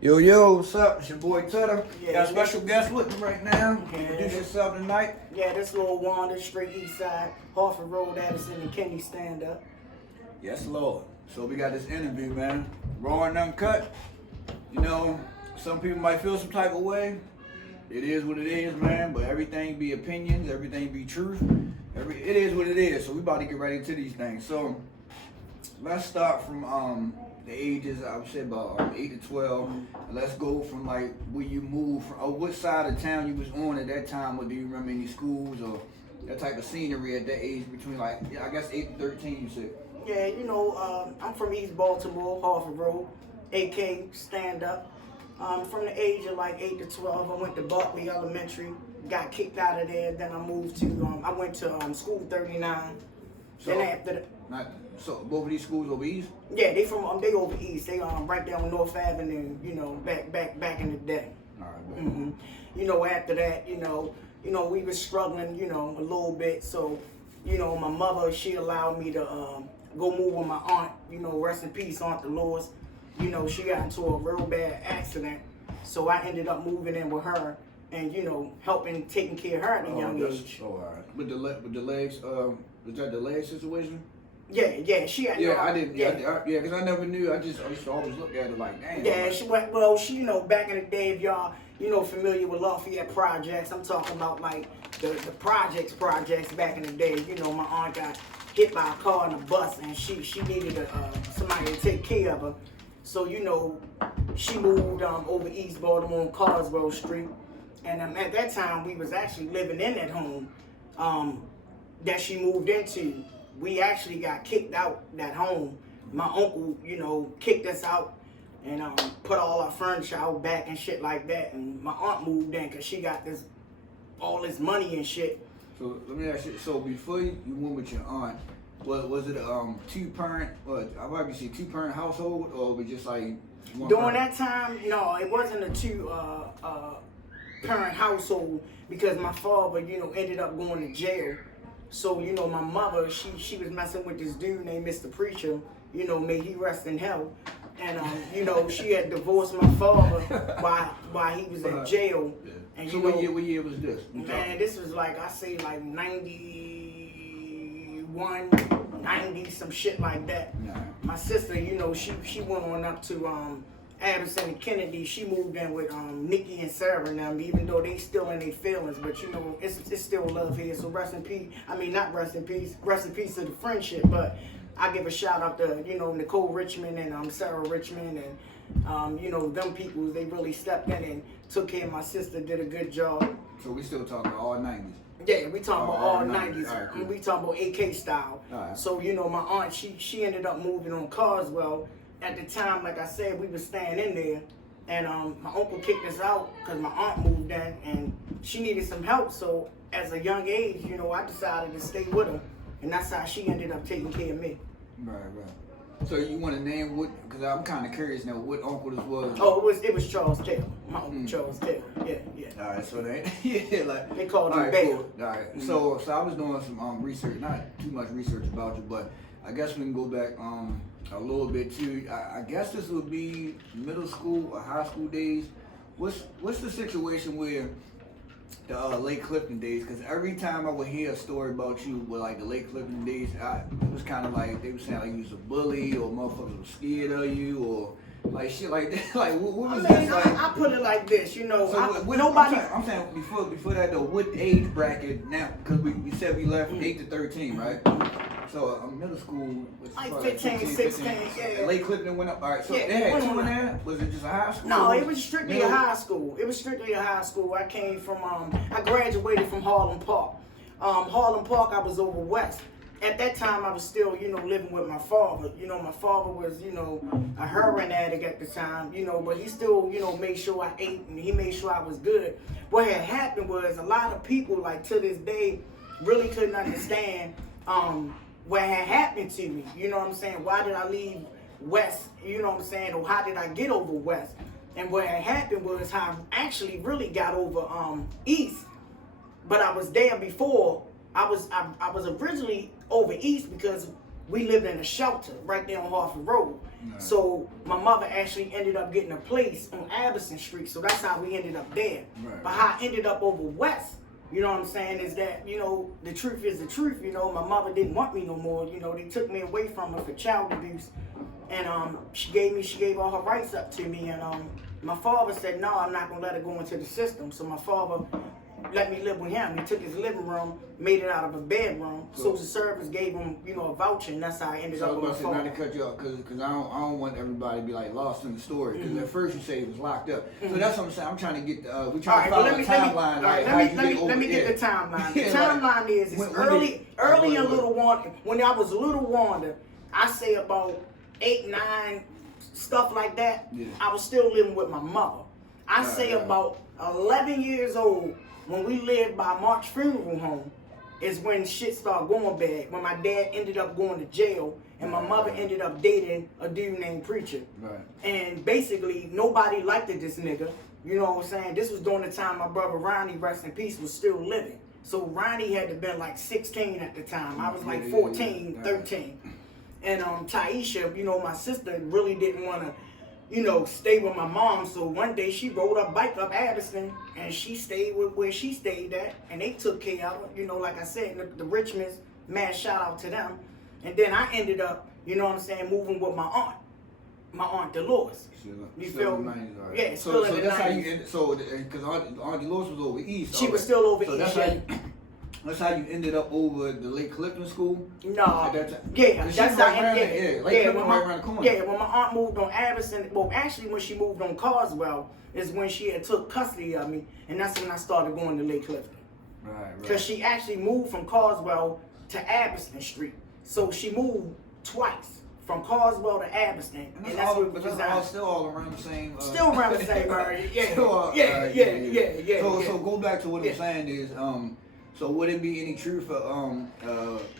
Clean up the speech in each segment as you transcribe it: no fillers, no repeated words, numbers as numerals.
Yo, what's up? It's your boy Tudor. Yeah, Got a special guest with me right now. Yeah. Introduce yourself tonight. Yeah, this little Wanda, straight east side, Harford Road, Addison, and Kenny stand up. Yes, Lord. So we got this interview, man. Raw and uncut. You know, some people might feel some type of way. It is what it is, man. But everything be opinions, everything be truth. It is what it is. So we about to get right into these things. So let's start from the ages, I would say about 8 to 12. And let's go from like where you moved from, or what side of town you was on at that time, or do you remember any schools or that type of scenery at that age between like, I guess 8 and 13 you said? Yeah, you know, I'm from East Baltimore, Harford Road, AK, stand up. From the age of like 8 to 12, I went to Barkley Elementary, got kicked out of there. Then I moved to, I went to School 39. So, then after that, so both of these schools over east? yeah, they over east. They right there on North Avenue, you know, back in the day. All right, Mm-hmm. You know, after that, you know, we was struggling, you know, a little bit. So, you know, my mother, she allowed me to go move with my aunt. You know, rest in peace, Aunt Dolores. You know, she got into a real bad accident, so I ended up moving in with her, and you know, taking care of her at a young age. Oh, all right. With the legs, was that the leg situation? Yeah, she had. Yeah, I didn't. Yeah, because I never knew. I used to always look at it like, damn. Yeah, she went. Well, she, you know, back in the day, if y'all, you know, familiar with Lafayette projects, I'm talking about like the projects back in the day. You know, my aunt got hit by a car in a bus, and she needed somebody to take care of her. So, you know, she moved over East Baltimore on Carswell Street. And at that time, we was actually living in that home that she moved into. We actually got kicked out that home. My uncle, you know, kicked us out and put all our furniture out back and shit like that. And my aunt moved in because she got all this money and shit. So let me ask you. So before you went with your aunt, was it a two-parent? I might say two-parent household, or was it just like one During parent? that time, no, it wasn't a two-parent household because my father, you know, ended up going to jail. So, you know, my mother, she was messing with this dude named Mr. Preacher. You know, may he rest in hell. And you know, she had divorced my father while he was in jail. Yeah. And So you what know, year was this? man, this was like, I say like 91, 90, some shit like that. Nah. My sister, you know, she went on up to Addison and Kennedy. She moved in with Nikki and Sarah and them, even though they still in their feelings. But you know, it's still love here. So rest in peace. I mean, not rest in peace. Rest in peace to the friendship. But I give a shout out to, you know, Nicole Richmond and Sarah Richmond and you know, them people. They really stepped in and took care of my sister. Did a good job. So we still talking all 90s. Yeah, we talking about all 90s. 90s. All right, cool. We talking about AK style. All right. So, you know, my aunt, she ended up moving on Carswell. At the time, like I said, we was staying in there. And my uncle kicked us out because my aunt moved in and she needed some help. So as a young age, you know, I decided to stay with her. And that's how she ended up taking care of me. Right. So you want to name what? Because I'm kind of curious now what uncle this was. Oh, it was Charles Taylor. My uncle Charles Taylor. Yeah. All right, so they yeah, like They called him all right, Bear. cool. All right, so I was doing some research, not too much research about you, but I guess we can go back a little bit too. I guess this would be middle school or high school days. What's the situation where the Lake Clifton days? Because every time I would hear a story about you with like the Lake Clifton days, it was kind of like they were saying like you was a bully or motherfuckers were scared of you or like shit like that. Like what was this like? I put it like this, you know. So nobody. I'm saying before that though, what age bracket now? Because we said we left from 8 to 13, right? So middle school was Like probably 15, 16, yeah. Lake Clifton went up. All right, so Yeah, they had went two on in up. there. Was it just a high school? No, it was strictly Middle? a high school. It was strictly a high school. I came from, I graduated from Harlem Park. Harlem Park, I was over west. At that time, I was still, you know, living with my father. You know, my father was, you know, a heroin addict at the time, you know, but he still, you know, made sure I ate and he made sure I was good. What had happened was a lot of people, like to this day, really couldn't understand what had happened to me. You know what I'm saying? Why did I leave west? You know what I'm saying? Or how did I get over west? And what had happened was how I actually really got over east. But I was there before. I was originally over east because we lived in a shelter right there on Harford Road. Right. So my mother actually ended up getting a place on Addison Street. So that's how we ended up there. Right. But how I ended up over west, you know what I'm saying, is that, the truth is the truth. My mother didn't want me no more. They took me away from her for child abuse. And she gave all her rights up to me. And my father said, no, I'm not going to let her go into the system. So my father let me live with him. He took his living room, made it out of a bedroom. Social service gave him, a voucher, and that's how I ended up with my father. Not to cut you off, because I don't want everybody to be like lost in the story. Because at first you say he was locked up. So that's what I'm saying. I'm trying to get, we trying to follow the timeline. Let me get the timeline. The timeline is early in Little Wanda. When I was Little Wanda, I say about 8, 9, stuff like that. Yeah. I was still living with my mother. I say about 11 years old, when we lived by March Funeral Home, is when shit started going bad. When my dad ended up going to jail, and my mother ended up dating a dude named Preacher. Right. And basically, nobody liked this nigga. You know what I'm saying? This was during the time my brother Ronnie, rest in peace, was still living. So Ronnie had to been like 16 at the time. I was like 14, 13. And Taisha, my sister really didn't want to, stay with my mom. So one day she rode her bike up Addison and she stayed with where she stayed at, and they took care of her. Like I said, the Richmonds, mad shout out to them. And then I ended up, moving with my aunt Dolores. You feel me? Right. Yeah, so that's how you ended. So because Aunt Dolores was over east. She was still over east. That's how you ended up over the Lake Clifton School? No. That's how I ended. Lake Clifton right around the corner. Yeah, when my aunt moved on Addison, well, actually when she moved on Carswell is when she had took custody of me, and that's when I started going to Lake Clifton. Right. Because she actually moved from Carswell to Addison Street. So she moved twice, from Carswell to Addison. And that's what it was still all around the same. Still around the same area. Yeah. So go back to what I'm saying is, so would it be any truth for a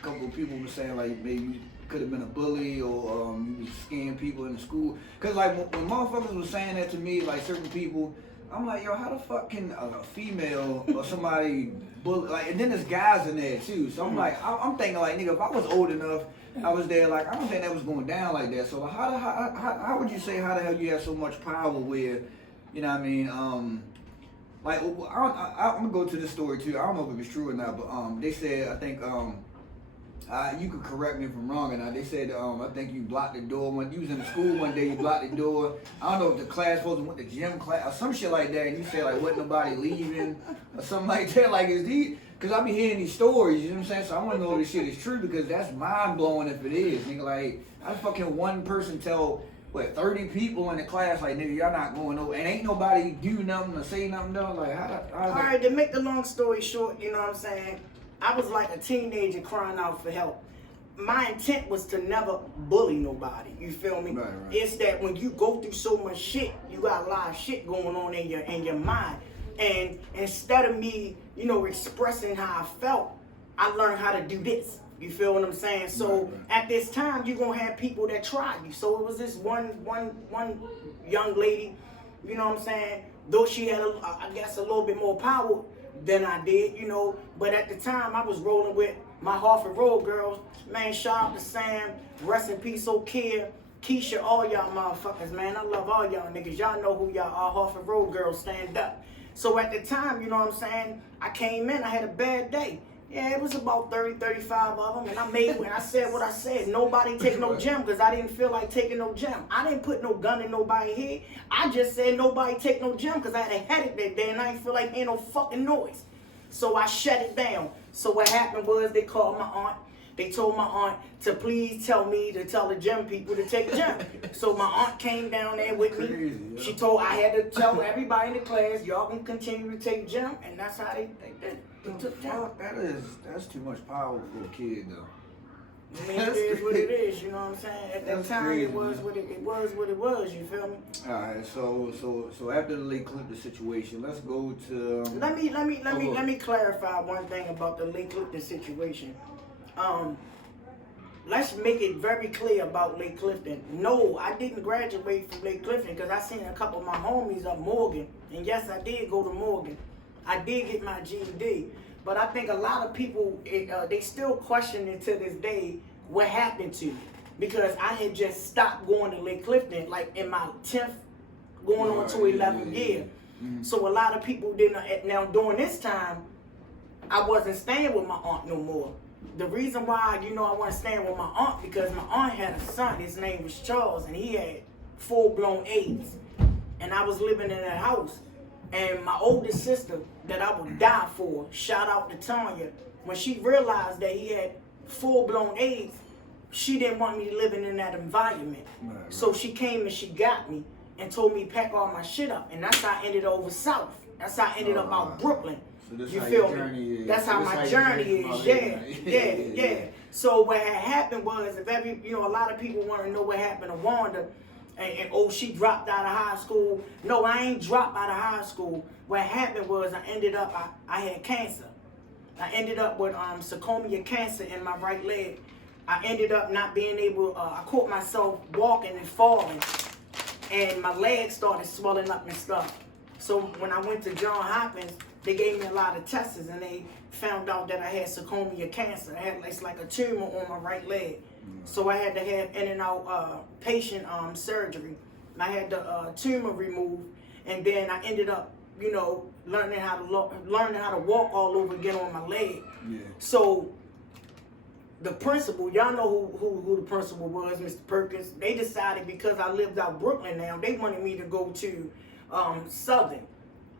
couple of people were saying like maybe you could have been a bully or you was scaring people in the school? Cause like when motherfuckers was saying that to me, like certain people, I'm like, yo, how the fuck can a female or somebody bully? Like, and then there's guys in there too. So I'm like, I'm thinking like, nigga, if I was old enough, I was there. Like, I don't think that was going down like that. So how would you say how the hell you have so much power where, you know what I mean? Like, I'm gonna go to this story too. I don't know if it's true or not, but they said, I think you could correct me if I'm wrong or not. They said I think you blocked the door when you was in the school one day. You blocked the door. I don't know if the class supposed to went to gym class or some shit like that. And you said like wasn't nobody leaving or something like that. Like is these? Cause I be hearing these stories. You know what I'm saying? So I want to know if this shit is true because that's mind blowing if it is. Nigga, like how the fuck can one person tell? 30 people in the class, like, nigga, y'all not going over, and ain't nobody do nothing or say nothing, though? Like, how all right, to make the long story short, you know what I'm saying? I was like a teenager crying out for help. My intent was to never bully nobody, you feel me? Right. It's that when you go through so much shit, you got a lot of shit going on in your mind. And instead of me, expressing how I felt, I learned how to do this. You feel what I'm saying? So at this time, you're gonna have people that try you. So it was this one young lady, you know what I'm saying? Though she had, I guess, a little bit more power than I did, But at the time, I was rolling with my Harford Road girls. Man, shout out to Sam, rest in peace, O'Keir, Keisha, all y'all motherfuckers, man. I love all y'all niggas. Y'all know who y'all are. Harford Road girls, stand up. So at the time, you know what I'm saying? I came in, I had a bad day. Yeah, it was about 30, 35 of them, and I said what I said. Nobody take no gym because I didn't feel like taking no gym. I didn't put no gun in nobody's head. I just said nobody take no gym because I had a headache that day and I didn't feel like hearing no fucking noise. So I shut it down. So what happened was they called my aunt. They told my aunt to please tell me to tell the gym people to take gym. So my aunt came down there with me. She told I had to tell everybody in the class, y'all can continue to take gym, and that's how they did. That's too much power for a kid though. I mean, it is what it is, you know what I'm saying? At that time, crazy, it was what it was, you feel me? Alright, so after the Lake Clifton situation, let's go to let me clarify one thing about the Lake Clifton situation. Let's make it very clear about Lake Clifton. No, I didn't graduate from Lake Clifton because I seen a couple of my homies up Morgan. And yes, I did go to Morgan. I did get my GED. But I think a lot of people, they still question it to this day what happened to me. Because I had just stopped going to Lake Clifton, like in my 10th, going on to 11th year. Mm-hmm. So a lot of people didn't. Now during this time, I wasn't staying with my aunt no more. The reason why, I wasn't staying with my aunt, because my aunt had a son. His name was Charles, and he had full-blown AIDS. And I was living in that house. And my oldest sister, that I would die for, shout out to Tanya, when she realized that he had full-blown AIDS, she didn't want me living in that environment. Right. So she came and she got me and told me pack all my shit up. And that's how I ended over south. That's how I ended up out Brooklyn. So you feel me? That's how my journey is. Yeah. So what had happened was, a lot of people want to know what happened to Wanda. And oh, she dropped out of high school. No, I ain't dropped out of high school. What happened was I had cancer. I ended up with sarcomia cancer in my right leg. I ended up not being able, I caught myself walking and falling. And my legs started swelling up and stuff. So when I went to Johns Hopkins, they gave me a lot of tests and they found out that I had sarcomia cancer. I had like a tumor on my right leg. So I had to have in and out patient surgery. And I had the tumor removed, and then I ended up, learning how to walk all over again on my leg. Yeah. So the principal, y'all know who the principal was, Mr. Perkins. They decided, because I lived out Brooklyn now, they wanted me to go to Southern.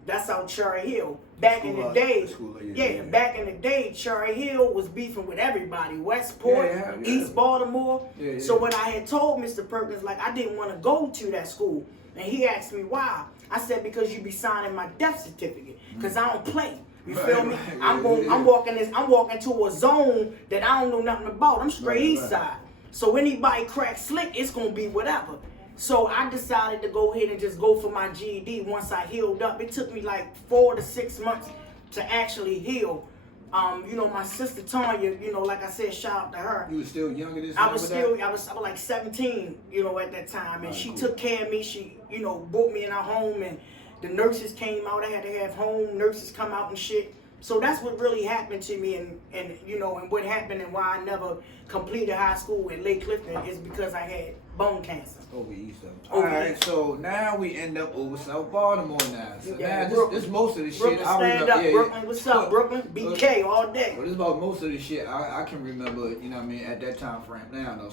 That's out Cherry Hill. Back in the day, back in the day, Cherry Hill was beefing with everybody. Westport, East Baltimore. So what I had told Mr. Perkins, like, I didn't want to go to that school. And he asked me why. I said, because you be signing my death certificate. Because I don't play. You feel me? I'm walking to a zone that I don't know nothing about. I'm straight east side. So anybody crack slick, it's gonna be whatever. So I decided to go ahead and just go for my GED once I healed up. It took me like 4 to 6 months to actually heal. My sister Tanya, like I said, shout out to her. You were still younger this time? I was like 17, at that time. And she took care of me. She, brought me in her home, and the nurses came out. I had to have home nurses come out and shit. So that's what really happened to me, and what happened and why I never completed high school at Lake Clifton is because I had bone cancer. Over east of. Alright, so now we end up over South Baltimore now. So now this most of the shit Brooklyn, I remember. Stand up, Brooklyn. What's up, Brooklyn? BK all day. Well, this about most of the shit I can remember, at that time frame now though.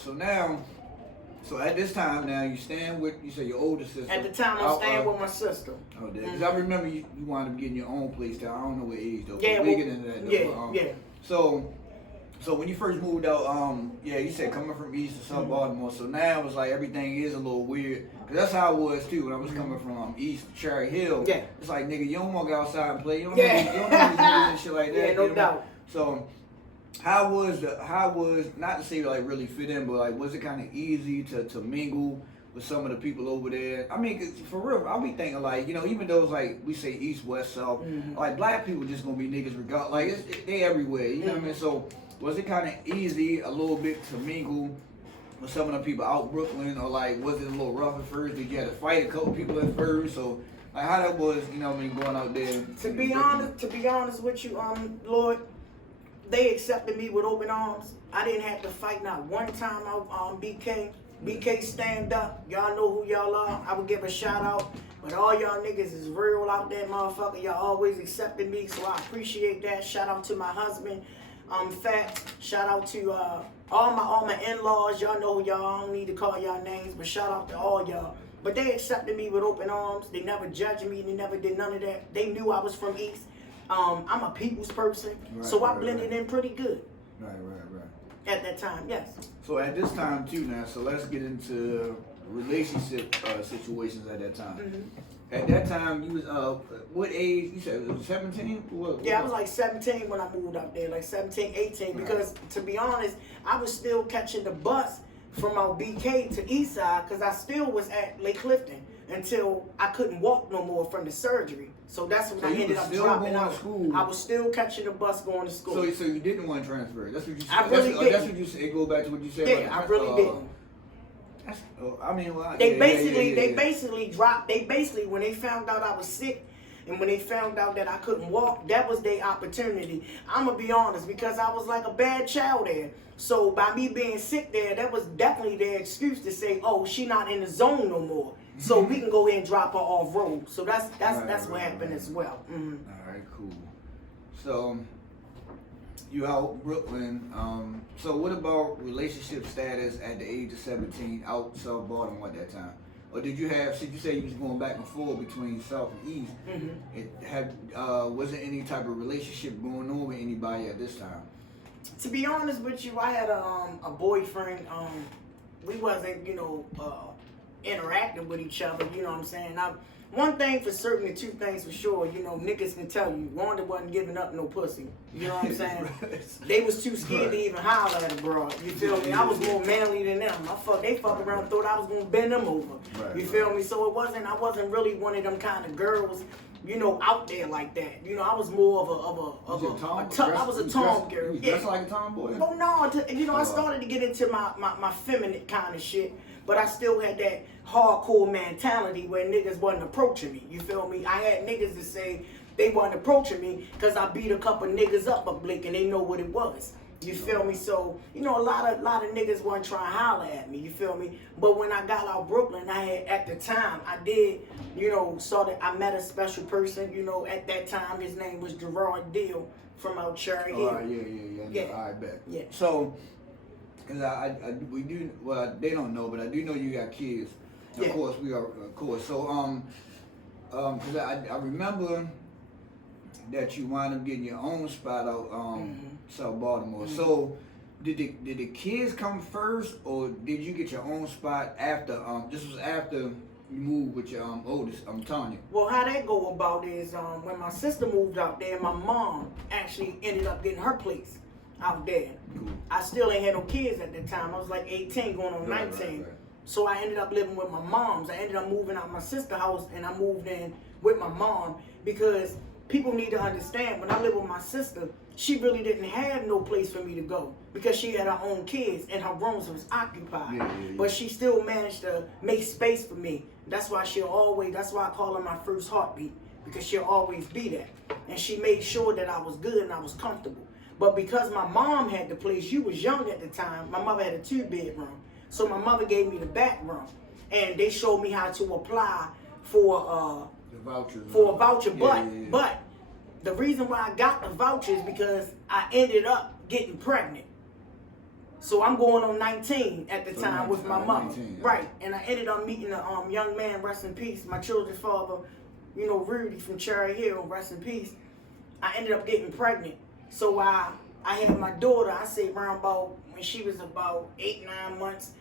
So at this time now, you stand with, you say your older sister. At the time, I'm staying with my sister. Oh, because I remember you wound up getting your own place down. I don't know what age though. Yeah, we'll get into that though. Yeah. So when you first moved out, you said coming from East to South Baltimore. So now it's like everything is a little weird. Cause that's how it was too when I was coming from East to Cherry Hill. Yeah. It's like, nigga, you don't want to go outside and play. You don't know these niggas and shit like that. Yeah, no doubt. So how was not to say like really fit in, but like was it kind of easy to mingle with some of the people over there? I mean, 'cause for real, I'll be thinking like, even though it's like we say East, West, South, like black people just gonna be niggas regardless. Like they everywhere. You know what I mean? So was it kind of easy a little bit to mingle with some of the people out Brooklyn, or like was it a little rough at first? Did you have to fight a couple people at first? So like how that was, going out there? To be honest with you, Lord, they accepted me with open arms. I didn't have to fight not one time out on BK. BK stand up. Y'all know who y'all are. I would give a shout out. But all y'all niggas is real out there, motherfucker. Y'all always accepted me, so I appreciate that. Shout out to my husband, Fat. Shout out to all my in-laws. Y'all know who y'all are. I don't need to call y'all names, but shout out to all y'all. But they accepted me with open arms. They never judged me. They never did none of that. They knew I was from East. I'm a people's person, so I blended in pretty good. Right. At that time, yes. So at this time too now, so let's get into relationship situations at that time. Mm-hmm. At that time, you was what age? You said it was 17? Yeah, I was like 17 when I moved up there, like 17, 18. Because to be honest, I was still catching the bus from our BK to Eastside because I still was at Lake Clifton until I couldn't walk no more from the surgery. So that's when I ended up dropping out. I was still catching the bus going to school. So you didn't want to transfer? That's what you said. I really didn't. That's what you said. It goes back to what you said. Yeah, I really didn't. I mean, well, they basically dropped. They basically, when they found out I was sick, And when they found out that I couldn't walk, that was their opportunity. I'm going to be honest, because I was like a bad child there. So by me being sick there, that was definitely their excuse to say, oh, she not in the zone no more. So we can go ahead and drop her off road. So that's what happened as well. Mm-hmm. All right, cool. So you out Brooklyn. So what about relationship status at the age of 17 out South Baltimore at that time? Or did you have? Since you say you was going back and forth between South and East, wasn't any type of relationship going on with anybody at this time? To be honest with you, I had a boyfriend. We wasn't, interacting with each other. You know what I'm saying? One thing for certain and two things for sure, niggas can tell you, Wanda wasn't giving up no pussy. You know what I'm saying? They was too scared to even holler at a broad. You feel me? I was more manly than them. They fucked around and thought I was gonna bend them over. You feel me? So I wasn't really one of them kind of girls, out there like that. I was more of I was a tom girl. You dressed like a tomboy? Oh no, I started to get into my feminine kind of shit. But I still had that hardcore mentality where niggas wasn't approaching me. You feel me? I had niggas that say they wasn't approaching me because I beat a couple niggas up a blick and they know what it was. You feel me? So, a lot of niggas wasn't trying to holler at me. You feel me? But when I got out Brooklyn, at the time, I did, I met a special person, at that time. His name was Gerard Deal from out Cherry Hill. Yeah. I bet. Yeah. So, because we do, well, they don't know, but I do know you got kids. Of course, we are, of course. So, because I remember that you wound up getting your own spot out South Baltimore. So, did the kids come first, or did you get your own spot after? This was after you moved with your oldest, Tanya. Well, how that go about is when my sister moved out there, my mom actually ended up getting her place out there. Cool. I still ain't had no kids at that time. I was like 18 going on 19. Right. So I ended up living with my moms. I ended up moving out my sister's house and I moved in with my mom because people need to understand when I lived with my sister, she really didn't have no place for me to go because she had her own kids and her rooms was occupied. But she still managed to make space for me. That's why I call her my first heartbeat because she'll always be there. And she made sure that I was good and I was comfortable. But because my mom had the place, she was young at the time, my mother had a 2-bedroom. So my mother gave me the back room. And they showed me how to apply for a voucher. But the reason why I got the voucher is because I ended up getting pregnant. So I'm going on 19 at the time with my mother. 19, yeah. Right. And I ended up meeting a young man, rest in peace, my children's father, Rudy from Cherry Hill, rest in peace. I ended up getting pregnant. So I had my daughter, I say around about, when she was about 8-9 months,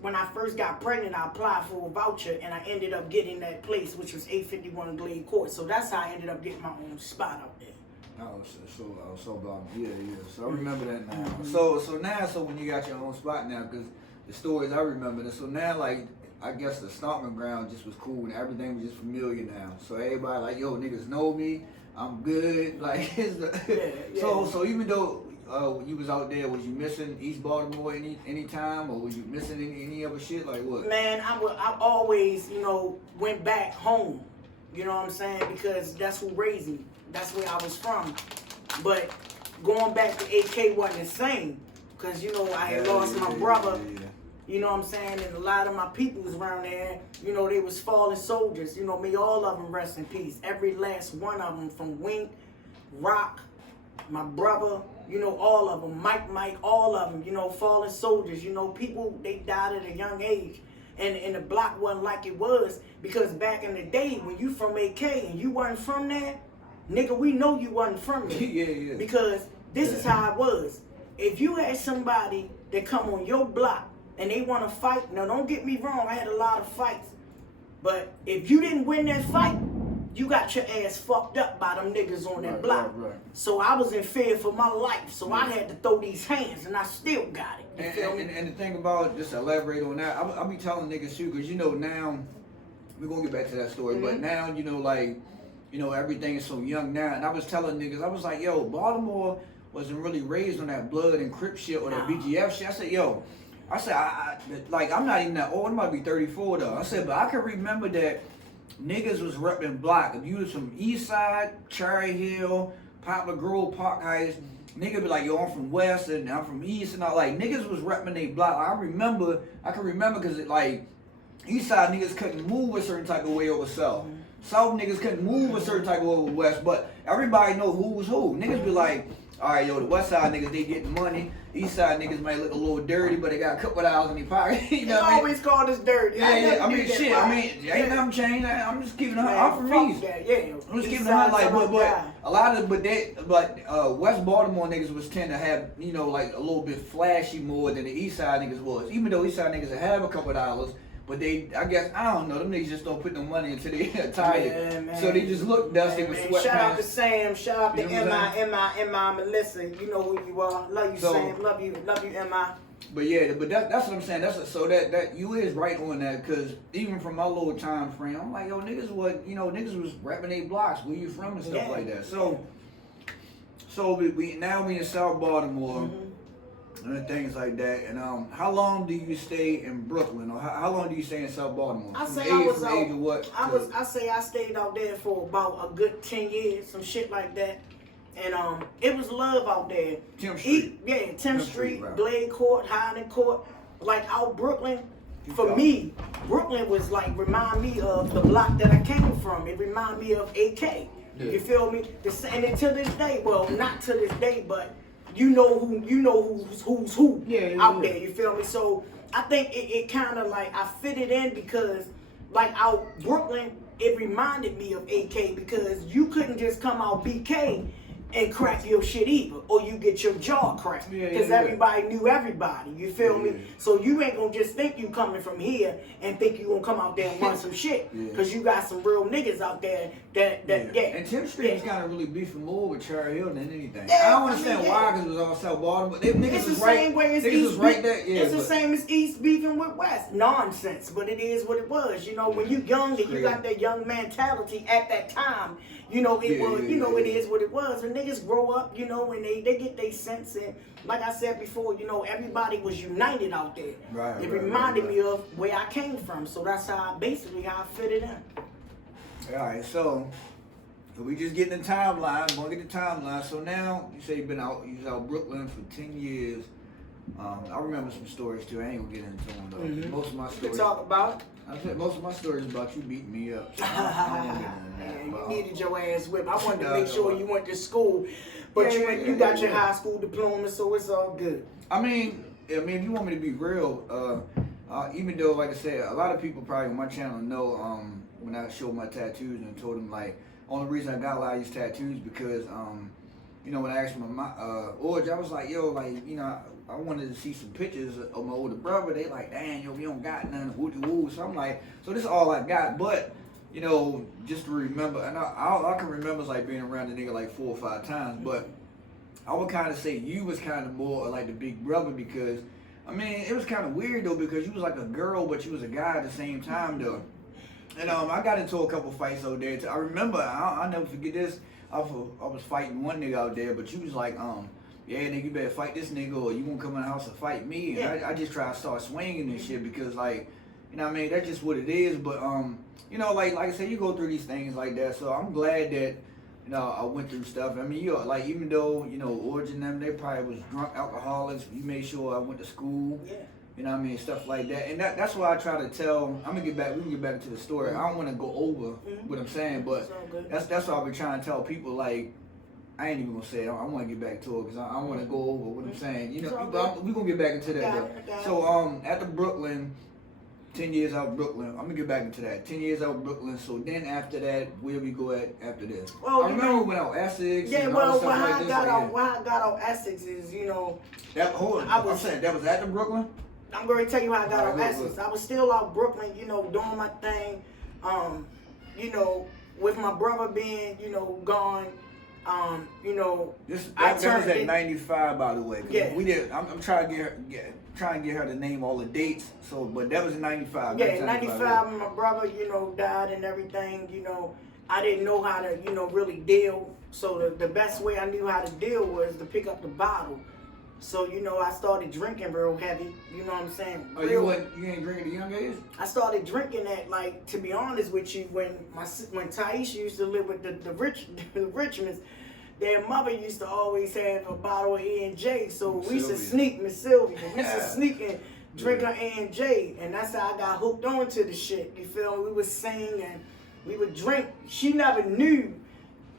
when I first got pregnant, I applied for a voucher and I ended up getting that place, which was 851 Glade Court. So that's how I ended up getting my own spot out there. Oh, yeah. So I remember that now. So when you got your own spot now, because the stories I remember, so now I guess the stomping ground just was cool and everything was just familiar now. So everybody like, yo, niggas know me. I'm good. So even though you was out there, was you missing East Baltimore any time, or was you missing any other shit? Like what? Man, I always went back home. You know what I'm saying? Because that's who raised me. That's where I was from. But going back to AK wasn't the same, because I had lost my brother. You know what I'm saying? And a lot of my people was around there, they was fallen soldiers. May all of them rest in peace. Every last one of them, from Wink, Rock, my brother, all of them, Mike, all of them, fallen soldiers. People, they died at a young age. And the block wasn't like it was, because back in the day, when you from AK and you wasn't from there, nigga, we know you wasn't from there. Yeah. Because this is how it was. If you had somebody that come on your block, and they want to fight. Now, don't get me wrong, I had a lot of fights. But if you didn't win that fight, you got your ass fucked up by them niggas on that block. Right. So I was in fear for my life. So I had to throw these hands, and I still got it. And the thing about, just to elaborate on that, I'll be telling niggas too, because now, we're going to get back to that story, but now, everything is so young now. And I was telling niggas, I was like, yo, Baltimore wasn't really raised on that blood and Crip shit or that BGF shit. I said, yo, I'm not even that old. I might be 34 though. I said, but I can remember that niggas was repping block. If you was from East Side, Cherry Hill, Poplar Grove, Park Heights, niggas be like, yo, I'm from West and I'm from East and all. Like, niggas was repping they block. I can remember because it like, East Side niggas couldn't move a certain type of way over South. South niggas couldn't move a certain type of way over West, but everybody know who was who. Niggas be like, all right, yo, the West Side niggas, they getting money. East Side niggas might look a little dirty, but they got a couple of dollars in their pocket. You know what I mean? Always called us dirty. Yeah. I mean, shit. I mean, ain't nothing changed. I'm just keeping it. I'm from East. I'm just keeping it like, but a lot of, West Baltimore niggas was tend to have, you know, like a little bit flashy more than the East Side niggas was. Even though East Side niggas have a couple of dollars. But I guess, I don't know, them niggas just don't put no money into their attire. Yeah, so they just look dusty with sweatpants. Shout out to Sam, shout out to M.I., Melissa. You know who you are. Love you, Sam. Love you, M.I. But yeah, that's what I'm saying. That you is right on that, because even from my little time frame, I'm like, yo, niggas was rapping they blocks, where you from and stuff like that. So we in South Baltimore. And things like that. And how long do you stay in Brooklyn, or how long do you stay in South Baltimore? I say I stayed out there for about a good 10 years, some shit like that. And it was love out there. 10th Street. 10th Street, right. Glade Court, Highland Court. Like out Brooklyn, for me, Brooklyn was like remind me of the block that I came from. It remind me of AK. Yeah. You feel me? And to this day, well, not to this day, but you know who's who out there, you feel me? So I think it kind of like I fitted in because like out Brooklyn, it reminded me of AK because you couldn't just come out BK and crack your shit either, or you get your jaw cracked because everybody knew everybody, you feel me? So you ain't gonna just think you coming from here and think you gonna come out there and run some shit because you got some real niggas out there that And 10th Street is kind of really beefing more with Cherry Hill than anything. I don't understand why, because it was all South Baltimore. It's the same way as East. It's the same as East beefing with West. Nonsense, but it is what it was. You know, when you young and you got that young mentality at that time, you know, it is what it was. And niggas grow up, you know, and they get their sense. And like I said before, you know, everybody was united out there. It reminded me of where I came from. So that's how I fit it in. All right, so we just getting the timeline. We're gonna get the timeline. So now you say you was out Brooklyn for 10 years. I remember some stories too. I ain't gonna get into them though. Most of my stories. We talk about. I said most of my stories about you beating me up. So you needed your ass whipped. I wanted to make sure you went to school, but you got your high school diploma, so it's all good. I mean, if you want me to be real, even though, like I said, a lot of people probably on my channel know when I showed my tattoos and told them like, only reason I got a lot of these tattoos because you know, when I asked my origin, I was like, yo, like, you know, I wanted to see some pictures of my older brother. They like, damn, yo, we don't got none, woo. So I'm like, so this is all I got. But, you know, just to remember, and all I can remember is like being around the nigga like 4 or 5 times. But I would kind of say you was kind of more like the big brother because, I mean, it was kind of weird though because you was like a girl, but you was a guy at the same time though. And I got into a couple fights out there. I remember, I'll never forget this. I was fighting one nigga out there, but you was like, yeah, nigga, you better fight this nigga or you won't come in the house and fight me. And I just try to start swinging and shit because, like, you know what I mean? That's just what it is. But, you know, like I said, you go through these things like that. So I'm glad that, you know, I went through stuff. I mean, you know, like, even though, you know, Origin them, they probably was drunk alcoholics. You made sure I went to school. Yeah. You know what I mean? Stuff like that. And that's why I try to tell, we can get back into the story. I don't want to go over what I'm saying, but that's why I've been trying to tell people, like, I ain't even gonna say it. I want to get back to it because I want to go over what I'm saying. You know, we're gonna get back into that though. So after Brooklyn, 10 years out of Brooklyn, I'm gonna get back into that. 10 years out of Brooklyn. So then after that, where we go at after this? Well, I remember we went out Essex. Yeah, well, when I got out Essex is, you know, that I'm saying that was after Brooklyn. I'm going to tell you how I got out Essex. I was still out Brooklyn, you know, doing my thing. You know, with my brother being, you know, gone. You know, that was at 95, by the way. Yeah. We did. I'm trying to get her to name all the dates. So, but that was in 95. Yeah, 95. When my brother, you know, died and everything. You know, I didn't know how to, you know, really deal. So the best way I knew how to deal was to pick up the bottle So, you know, I started drinking real heavy. You know what I'm saying? Oh, you ain't drinking at a young age? I started drinking at, like, to be honest with you, when Taisha used to live with the Richmonds, their mother used to always have a bottle of A&J. So we used to sneak, Miss Sylvia, we used to sneak and drink her A&J. And that's how I got hooked on to the shit. You feel me? We would sing and we would drink. She never knew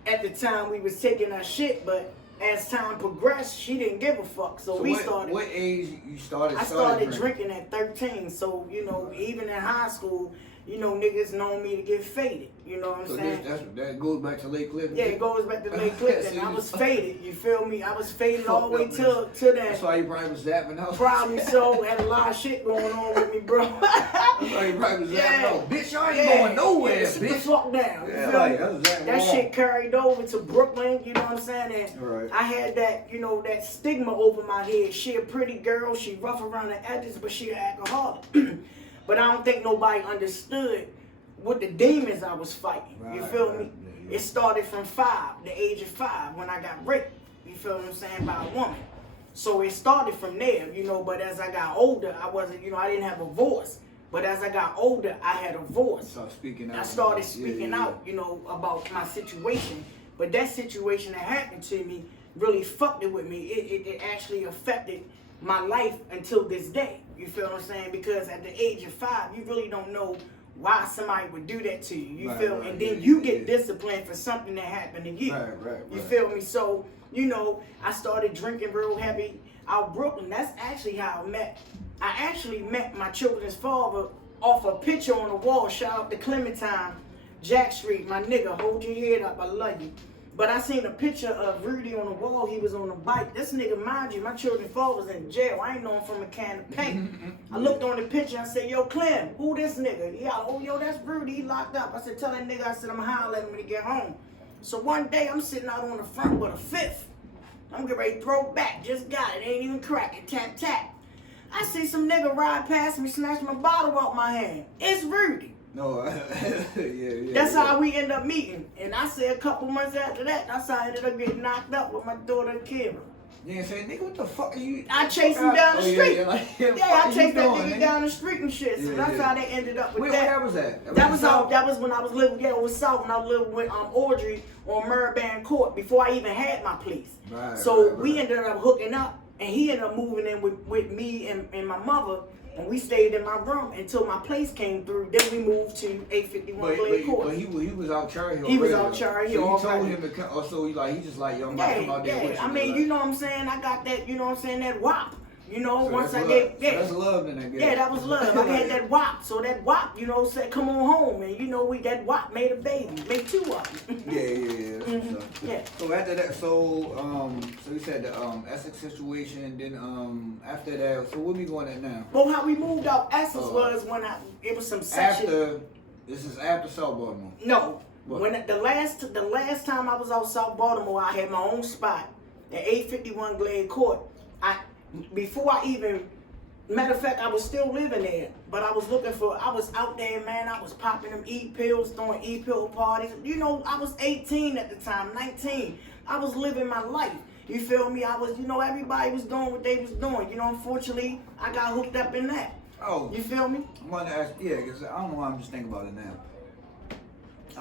at the time we was taking our shit, but as time progressed, she didn't give a fuck. So we started. What age you started? I started drinking at 13. So, you know, even in high school, you know, niggas know me to get faded. You know what I'm saying? That goes back to Lake Clifton? Yeah, it goes back to Lake Clifton. I was faded, you feel me? I was faded all the way till that. That's why you probably was zapping out. Probably so. Had a lot of shit going on with me, bro. That's why you probably was zapping out. Bitch, y'all ain't going nowhere, sit bitch. the fuck down. Yeah, like, that shit carried over to Brooklyn, you know what I'm saying? And I had that, you know, that stigma over my head. She a pretty girl, she rough around the edges, but she an alcoholic. But I don't think nobody understood what the demons I was fighting. You feel me? Yeah. It started from the age of 5, when I got raped. You feel what I'm saying? By a woman. So it started from there, you know, but as I got older, I wasn't, you know, I didn't have a voice. But as I got older, I had a voice. I started speaking out, you know, about my situation. But that situation that happened to me really fucked it with me. It actually affected my life until this day. You feel what I'm saying? Because at the age of 5, you really don't know why somebody would do that to you. You feel me? And then you get disciplined for something that happened to you. You feel me? So, you know, I started drinking real heavy out Brooklyn. That's actually how I actually met my children's father off a picture on the wall. Shout out to Clementine, Jack Street, my nigga. Hold your head up, I love you. But I seen a picture of Rudy on the wall. He was on a bike. This nigga, mind you, my children's father was in jail. I ain't know him from a can of paint. I looked on the picture and I said, yo, Clem, who this nigga? Yeah, oh, yo, that's Rudy. He locked up. I said, tell that nigga, I said, I'm going to holler at him when he get home. So one day, I'm sitting out on the front with a 5th. I'm getting ready to throw back. Just got it. Ain't even cracking. Tap, tap. I see some nigga ride past me, snatch my bottle out my hand. It's Rudy. No, yeah. That's how we end up meeting. And I said a couple months after that, that's how I ended up getting knocked up with my daughter Kira. You ain't say, nigga, what the fuck are you? I chased him down the street. I chased that nigga nigga down the street and shit. So that's how they ended up with that. Where was that? That was when I was living, it was South, when I was living with Audrey on Murban Court before I even had my police. We ended up hooking up, and he ended up moving in with me and my mother. And we stayed in my room until my place came through. Then we moved to 851 Glade Court. But he was out charging. He was out charging. So you told him to come. Oh, so he just like, yo, I'm about to come out there with you. I mean, you know what I'm saying? I got that, you know what I'm saying, that WAP. You know, so once I get, that's love then, I guess. Yeah, that was love. I had that WAP. So that WAP, you know, said, come on home. And, you know, that WAP made a baby. Made 2 of them. Yeah. So after that, so you said the Essex situation, and then after that, so what we going at now? Well, how we moved out Essex was when it was some section. This is after South Baltimore? No. What? When the last time I was out South Baltimore, I had my own spot at 851 Glade Court. Before I even, matter of fact, I was still living there, but I was out there, man. I was popping them E-pills, throwing E-pill parties. You know, I was 18 at the time, 19. I was living my life. You feel me? I was, you know, everybody was doing what they was doing. You know, unfortunately, I got hooked up in that. Oh. You feel me? I want to ask, because I don't know why I'm just thinking about it now.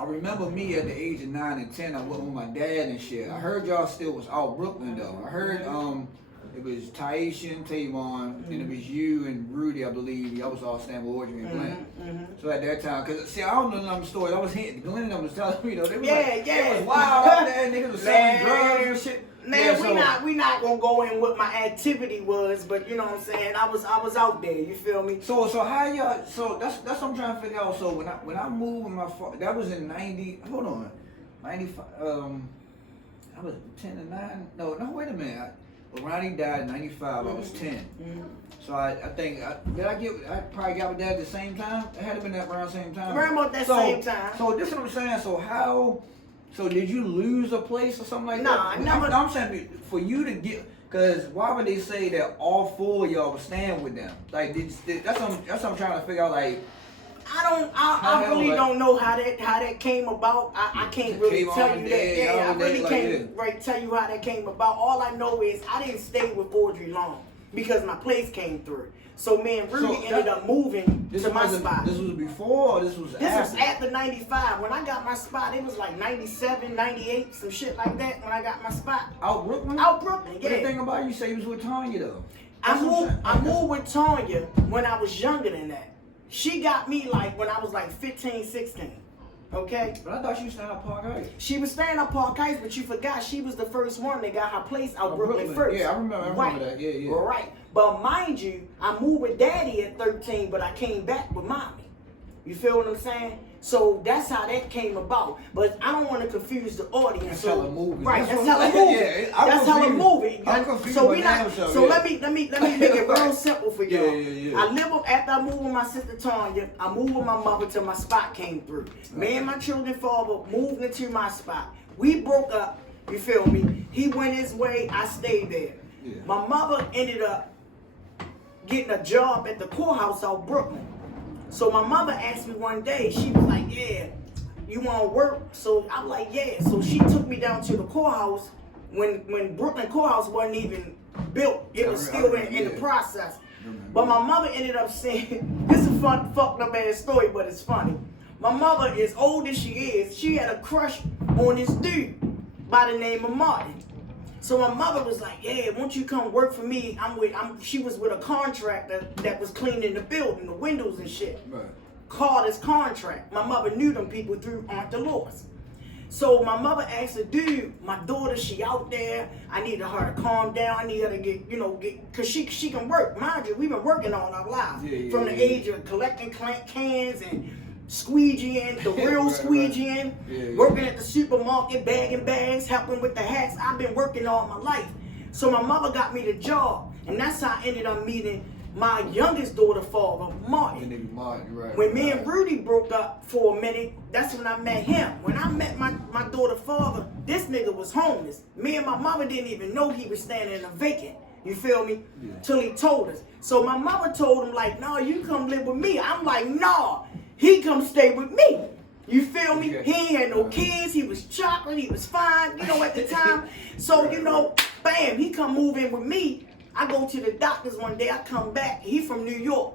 I remember me at the age of 9 and 10, I went with my dad and shit. I heard y'all still was out Brooklyn, though. I heard, it was Taisha and Tavon, and it was you and Rudy, I believe. Y'all was all staying with Audrey and Glenn. So at that time, because, see, I don't know none of the stories. I was hitting, Glenn and them was telling me, you know, they was it was wild out there, niggas was selling drugs and shit. Man, we not gonna go in what my activity was, but you know what I'm saying. I was out there. You feel me? So how y'all? So that's what I'm trying to figure out. So when I moved with my father, that was in 90. Hold on, 95. I was 10 and 9. No, wait a minute. Around he died in 95, I was 10. So I think, I probably got with dad at the same time? It had to been around the same time. Around about that same time. So this is what I'm saying, so did you lose a place or something like that? Nah, I never. I'm saying, for you to get, because why would they say that all 4 of y'all were staying with them? Like, that's what I'm trying to figure out, like, I really don't know how that came about. I can't really tell you that. Yeah, I really can't tell you how that came about. All I know is I didn't stay with Audrey long because my place came through. So me and Rudy ended up moving to my spot. This was before or this was after? This was after 95. When I got my spot, it was like 97, 98, some shit like that when I got my spot. Out Brooklyn? Out Brooklyn, yeah. What the thing about you say you was with Tanya though? I moved with Tanya when I was younger than that. She got me like when I was like 15, 16. Okay? But I thought she was staying at Park Heights. She was staying at Park Heights, but you forgot she was the first one that got her place out Brooklyn first. Yeah, I remember that. Yeah. Right. But mind you, I moved with Daddy at 13, but I came back with Mommy. You feel what I'm saying? So that's how that came about. But I don't want to confuse the audience. That's hella movie. Right, that's hella movie. That's hella movie. I'm confused. So let me make it real simple for y'all. Yeah. I live after I moved with my sister Tanya, I moved with my mother till my spot came through. Me and my children father moved into my spot. We broke up, you feel me? He went his way, I stayed there. Yeah. My mother ended up getting a job at the courthouse out Brooklyn. So my mother asked me one day, she was like, yeah, you want to work? So I'm like, yeah. So she took me down to the courthouse when Brooklyn courthouse wasn't even built. It was still in the process. But my mother ended up saying, this is a fucked up ass story, but it's funny. My mother, as old as she is, she had a crush on this dude by the name of Martin. So my mother was like, yeah, won't you come work for me? She was with a contractor that was cleaning the building, the windows and shit. Right. Carter's contract. My mother knew them people through Aunt Dolores. So my mother asked the dude, my daughter, she out there. I needed her to calm down. I need her to get, cause she can work. Mind you, we've been working all our lives. From the age of collecting cans and squeegeeing, the real squeegeeing, working at the supermarket, bagging bags, helping with the hats. I've been working all my life. So my mother got me the job, and that's how I ended up meeting my youngest daughter father, Martin. When me and Rudy broke up for a minute, that's when I met him. When I met my daughter father, this nigga was homeless. Me and my mama didn't even know he was standing in a vacant. You feel me? Yeah. Till he told us. So my mama told him like, no, you come live with me. I'm like, no. He come stay with me. You feel me? He ain't had no kids. He was chocolate. He was fine, at the time. So, bam, he come move in with me. I go to the doctors one day. I come back. He from New York.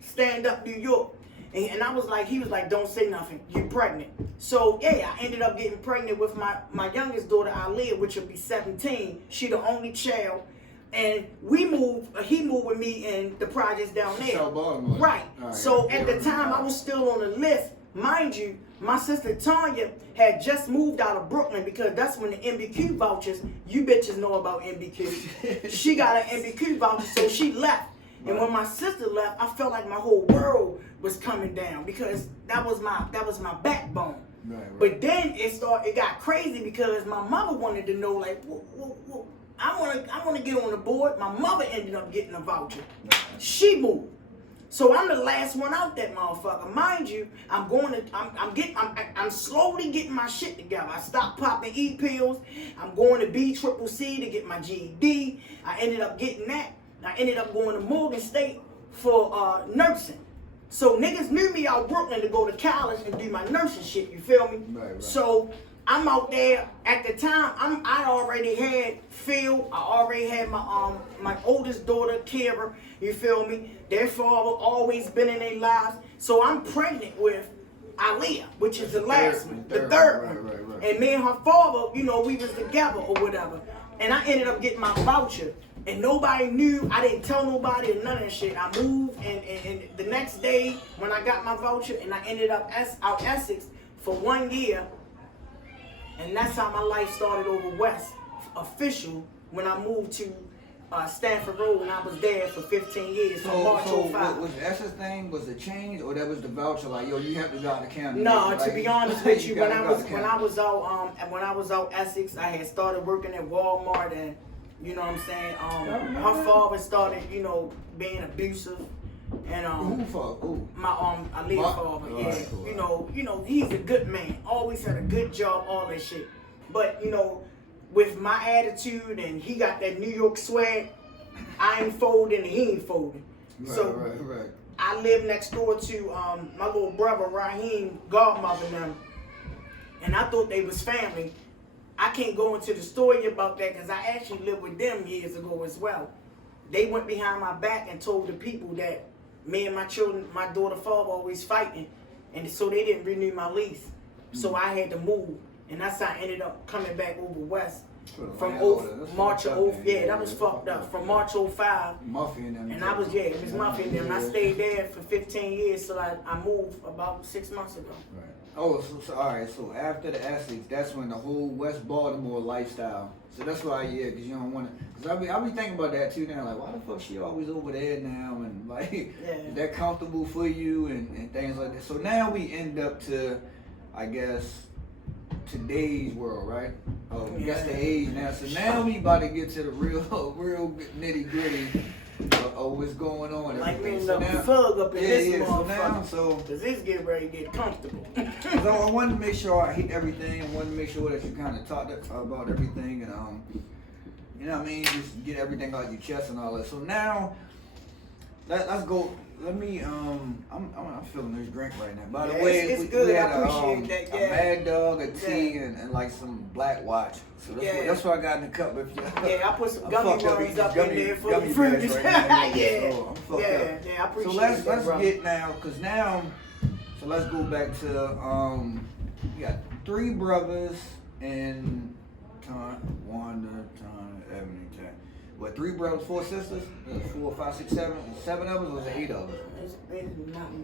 Stand up New York. And I was like, he was like, don't say nothing. You're pregnant. So, yeah, I ended up getting pregnant with my youngest daughter, Aliyah, which will be 17. She the only child. And he moved with me in the projects down there. Right. So at the time, I was still on the list. Mind you, my sister Tanya had just moved out of Brooklyn because that's when the MBQ vouchers, you bitches know about MBQ. She got an MBQ voucher, so she left. And when my sister left, I felt like my whole world was coming down because that was my backbone. Right. But then it got crazy because my mother wanted to know like, whoa. I want to get on the board. My mother ended up getting a voucher. She moved. So I'm the last one out that motherfucker. Mind you, I'm slowly getting my shit together. I stopped popping E-pills. I'm going to BCCC to get my GED. I ended up getting that. I ended up going to Morgan State for nursing. So niggas knew me out Brooklyn to go to college and do my nursing shit. You feel me? Right. So I'm out there at the time. I already had Phil. I already had my oldest daughter, Kara. You feel me? Their father always been in their lives. So I'm pregnant with Aliyah, which is the last one, the third one. Right. And me and her father, we was together or whatever. And I ended up getting my voucher. And nobody knew. I didn't tell nobody or none of that shit. I moved, and the next day when I got my voucher, and I ended up out Essex for 1 year. And that's how my life started over West, official, when I moved to Stanford Road, and I was there for 15 years, from March 05. Was the Essex thing, was the change, or that was the voucher, like, yo, you have to go out the county? No, to be honest with you, when I was out Essex, I had started working at Walmart, and, you know what I'm saying, her father started, being abusive. And my Aliyah father, yeah. He's a good man. Always had a good job, all that shit. But with my attitude and he got that New York swag, I ain't folding and he ain't folding. Right. I live next door to my little brother Raheem, godmother them, and I thought they was family. I can't go into the story about that because I actually lived with them years ago as well. They went behind my back and told the people that me and my children, my daughter father always fighting, and so they didn't renew my lease. So I had to move, and that's how I ended up coming back over west from March of that was fucked up. From March 05, and I was it was Muffy and them. I stayed there for 15 years, so I moved about 6 months ago. Right. Oh, so all right. So after the Essex, that's when the whole West Baltimore lifestyle. So that's why, because you don't want to. Because I be thinking about that too now. Like, why the fuck she always over there now? And like, is that comfortable for you and things like that? So now we end up to, I guess, today's world, right? Oh, that's the age now. So now we about to get to the real nitty gritty of what's going on. Like me and the fug up in this motherfucker. So cause this get ready to get comfortable. So I wanted to make sure I hit everything. I wanted to make sure that you kind of talked about everything, and you know what I mean, just get everything out your chest and all that. So now, let's go. Let me I'm feeling this drink right now. By the way, it's good. we had I appreciate that. a Mad Dog, a tea, and like some Black Watch. So that's what I got in the cup. I put some gummy worms up in there for the fruit. Right now, so I appreciate that. So let's get now, cause now, so let's go back to we got 3 brothers and Wanda, Ebony, what, 3 brothers, 4 sisters? 4, 5, 6, 7. 7 of us, or was it 8 of us?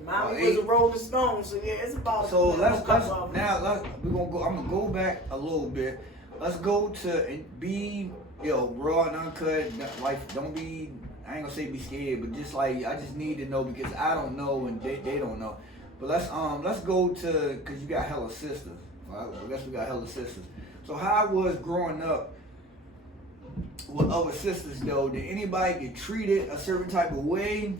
Mine was a Rolling Stone, so it's about. So let's we're gonna go. I'm gonna go back a little bit. Let's go to be raw and uncut. Like, don't be. I ain't gonna say be scared, but just like I just need to know because I don't know and they don't know. But let's go to, cause you got hella sisters. I guess we got hella sisters. So how I was growing up with other sisters though, did anybody get treated a certain type of way?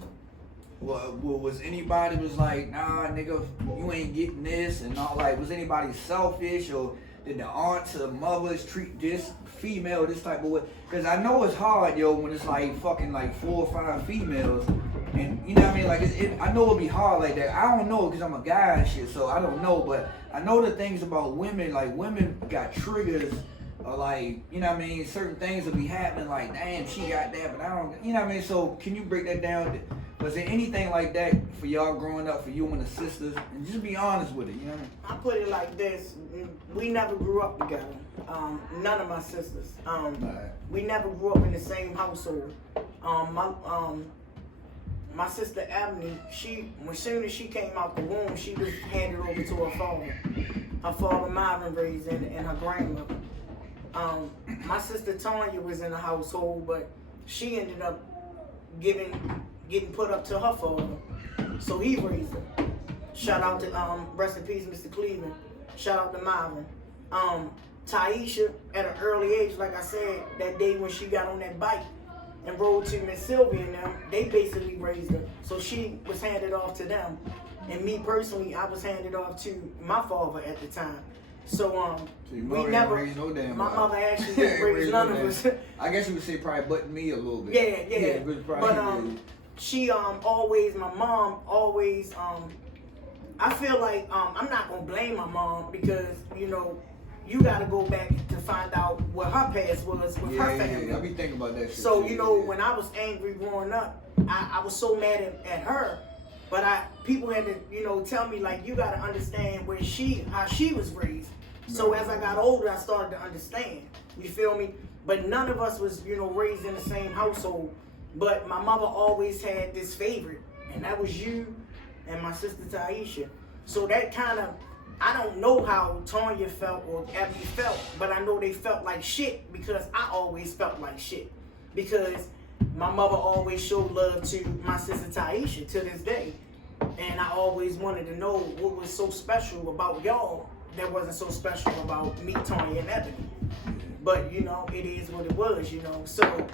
Was anybody was like, nah nigga, you ain't getting this and all, like, was anybody selfish, or did the aunts or mothers treat this female this type of way? Cause I know it's hard, when it's like fucking like 4 or 5 females, and you know what I mean, like I know it'll be hard like that. I don't know because I'm a guy and shit, so I don't know, but I know the things about women, like women got triggers. Or like, you know what I mean, certain things will be happening like, damn, she got that, but I don't, you know what I mean? So can you break that down? Was there anything like that for y'all growing up, for you and the sisters? And just be honest with it, you know what I mean? I put it like this, we never grew up together. None of my sisters. We never grew up in the same household. My sister Ebony, as soon as she came out the womb, she was handed over to her father. Her father Marvin raised and her grandmother. My sister Tanya was in the household, but she ended up getting put up to her father, so he raised her. Shout out to rest in peace, Mr. Cleveland. Shout out to Marvin. Taisha, at an early age, like I said, that day when she got on that bike and rode to Miss Sylvia and them, they basically raised her, so she was handed off to them. And me personally, I was handed off to my father at the time. So we never raised no damn. My mother actually didn't raise none of us. I guess you would say probably button me a little bit. Yeah. But she always, my mom always I feel like I'm not gonna blame my mom because you gotta go back to find out what her past was with her family. Yeah, I be thinking about that shit. So when I was angry growing up, I was so mad at her. But people had to, tell me, like, you got to understand how she was raised. So as I got older, I started to understand. You feel me? But none of us was, raised in the same household. But my mother always had this favorite, and that was you and my sister Taisha. So that kind of, I don't know how Tanya felt or Abby felt, but I know they felt like shit because I always felt like shit. Because my mother always showed love to my sister Taisha to this day. And I always wanted to know what was so special about y'all that wasn't so special about me, Tanya, and Ebony. But, it is what it was, So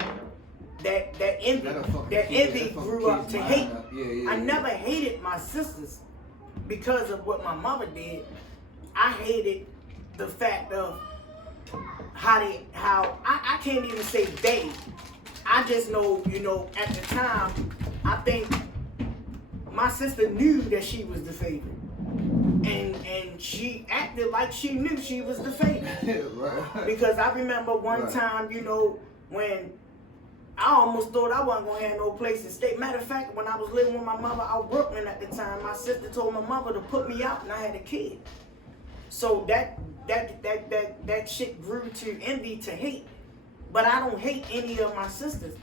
that envy grew up to hate. I never hated my sisters because of what my mother did. I hated the fact of how I can't even say they. I just know, at the time, I think my sister knew that she was the favorite. And she acted like she knew she was the favorite. Right. Because I remember one time, you know, when I almost thought I wasn't gonna have no place to stay. Matter of fact, when I was living with my mother out Brooklyn at the time, my sister told my mother to put me out, and I had a kid. So that shit grew to envy to hate. But I don't hate any of my sisters.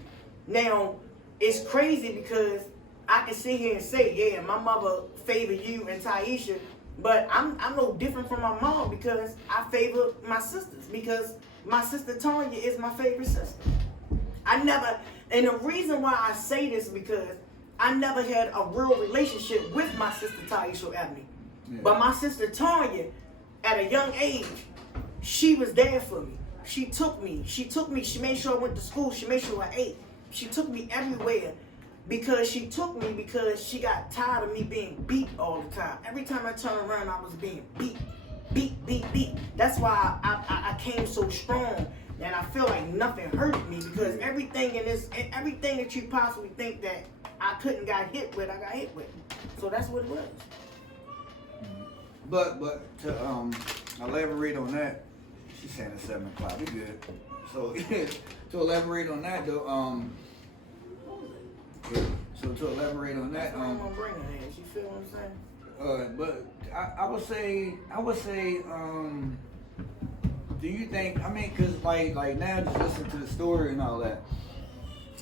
Now, it's crazy because I can sit here and say, yeah, my mother favored you and Taisha, but I'm no different from my mom because I favor my sisters, because my sister Tanya is my favorite sister. And the reason why I say this because I never had a real relationship with my sister Taisha Ebony. Yeah. But my sister Tanya, at a young age, she was there for me. She took me. She made sure I went to school. She made sure I ate. She took me everywhere because she got tired of me being beat all the time. Every time I turned around, I was being beat. That's why I came so strong, and I feel like nothing hurt me because everything everything that you possibly think that I couldn't got hit with, I got hit with. So that's what it was. But to elaborate on that, she's saying it's 7 o'clock. We good. So to elaborate on that though, so to elaborate on that, I'm gonna bring her in. You feel what I'm saying? But I would say, do you think? I mean, cause like now, just listen to the story and all that.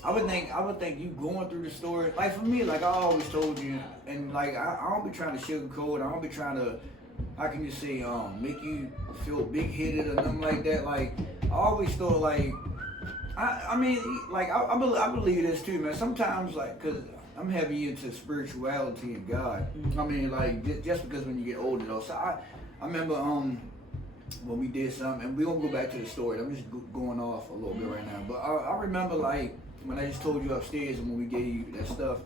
I would think you going through the story. Like for me, like I always told you, and like I don't be trying to sugarcoat. I don't be trying to, how can you say, make you feel big-headed or nothing like that. Like I always thought, like I mean, like I believe this too, man. Sometimes, like, cause I'm heavy into spirituality and God. I mean, like just because when you get older though. So I remember when we did something, and we gonna go back to the story. I'm just going off a little bit right now, but I remember like when I just told you upstairs and when we gave you that stuff.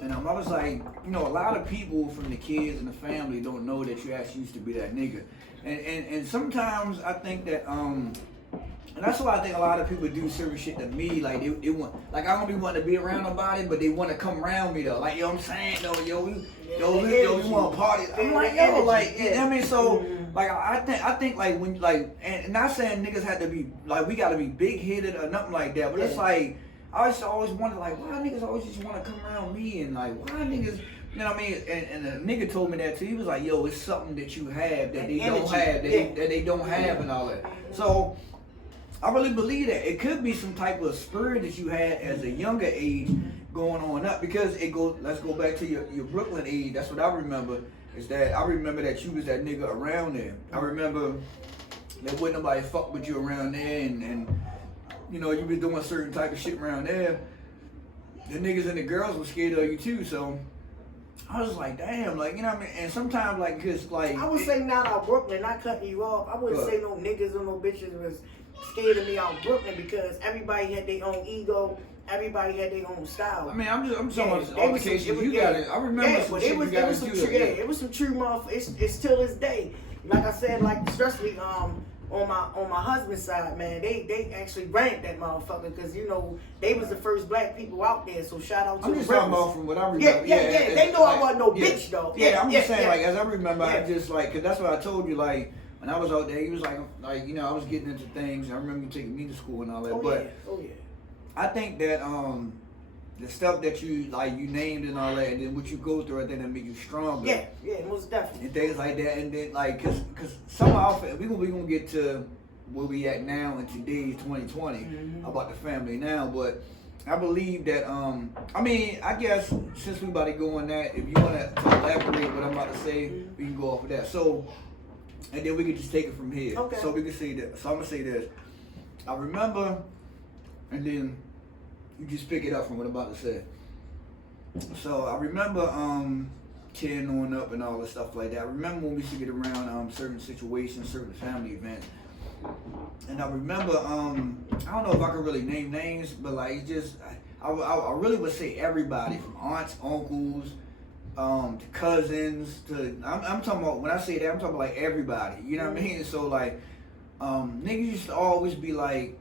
And I was like, you know, a lot of people from the kids and the family don't know that you actually used to be that nigga. And sometimes I think that, and that's why I think a lot of people do certain shit to me, like they want, like I don't be wanting to be around nobody, but they want to come around me though. Like, yo, I'm saying though, yo, we want to party. I'm like, yo, like, you know what I mean? So, like, I think like when, like, and not saying niggas had to be, like, we got to be big-headed or nothing like that, but it's like, I always wonder, like, why niggas always just want to come around me, and like, why niggas, you know what I mean? And the nigga told me that too. He was like, yo, it's something that you have that they don't have, that they don't have and all that. So I really believe that it could be some type of spirit that you had as a younger age going on up, because it goes, let's go back to your Brooklyn age. That's what I remember, is that I remember that you was that nigga around there. I remember that wasn't nobody fuck with you around there, and you know, you been doing certain type of shit around there. The niggas and the girls were scared of you too, so I was like, damn, like, you know what I mean? And sometimes, like, cause, like, I would say not out Brooklyn, not cutting you off. I wouldn't say no niggas or no bitches was scared of me out Brooklyn, because everybody had their own ego, everybody had their own style. I mean, I'm talking about altercations. You got it. I remember some shit you got into. It was some true motherfuckers. It's till this day. Like I said, like especially on my husband's side, man, they actually ranked that motherfucker, because you know they was the first black people out there. So shout out to I'm the just talking about from what I remember. Yeah. They know I wasn't no bitch though. Yeah, I'm just saying, like, as I remember, I just like, cause that's what I told you, like when I was out there, he was like you know, I was getting into things. I remember you taking me to school and all that. Oh yeah. I think that the stuff that you named and all that, and then what you go through, I think that make you stronger. Yeah, most definitely. And things like that, and then like, cause some outfit we gonna get to where we at now in today's 2020 about the family now, but I believe that I mean, I guess since we about to go on that, if you wanna elaborate what I'm about to say, we can go off of that. So, and then we can just take it from here. Okay. So we can say that. So I'm gonna say this. I remember, and then you just pick it up from what I'm about to say. So I remember 10 on up and all the stuff like that. I remember when we used to get around certain situations, certain family events. And I remember, I don't know if I could really name names, but like just, I really would say everybody, from aunts, uncles, to cousins, to, I'm talking about, when I say that, I'm talking about like everybody, you know what I mean? So like, niggas used to always be like,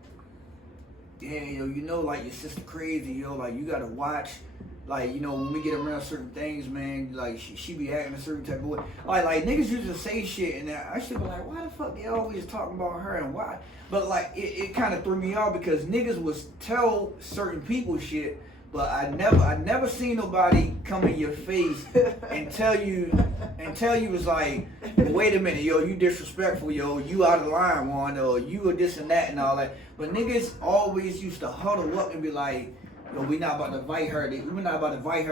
yeah, yo, you know, like your sister crazy, yo, like you gotta watch like, you know, when we get around certain things, man, like she be acting a certain type of way. Like niggas used to say shit, and I should be like, why the fuck they always talking about her and why? But like, it kind of threw me off because niggas was tell certain people shit, but I never seen nobody come in your face and tell you it's like, wait a minute, yo, you disrespectful, yo, you out of line, Wanda, or you are this and that and all that. But niggas always used to huddle up and be like, yo, we're not about to invite her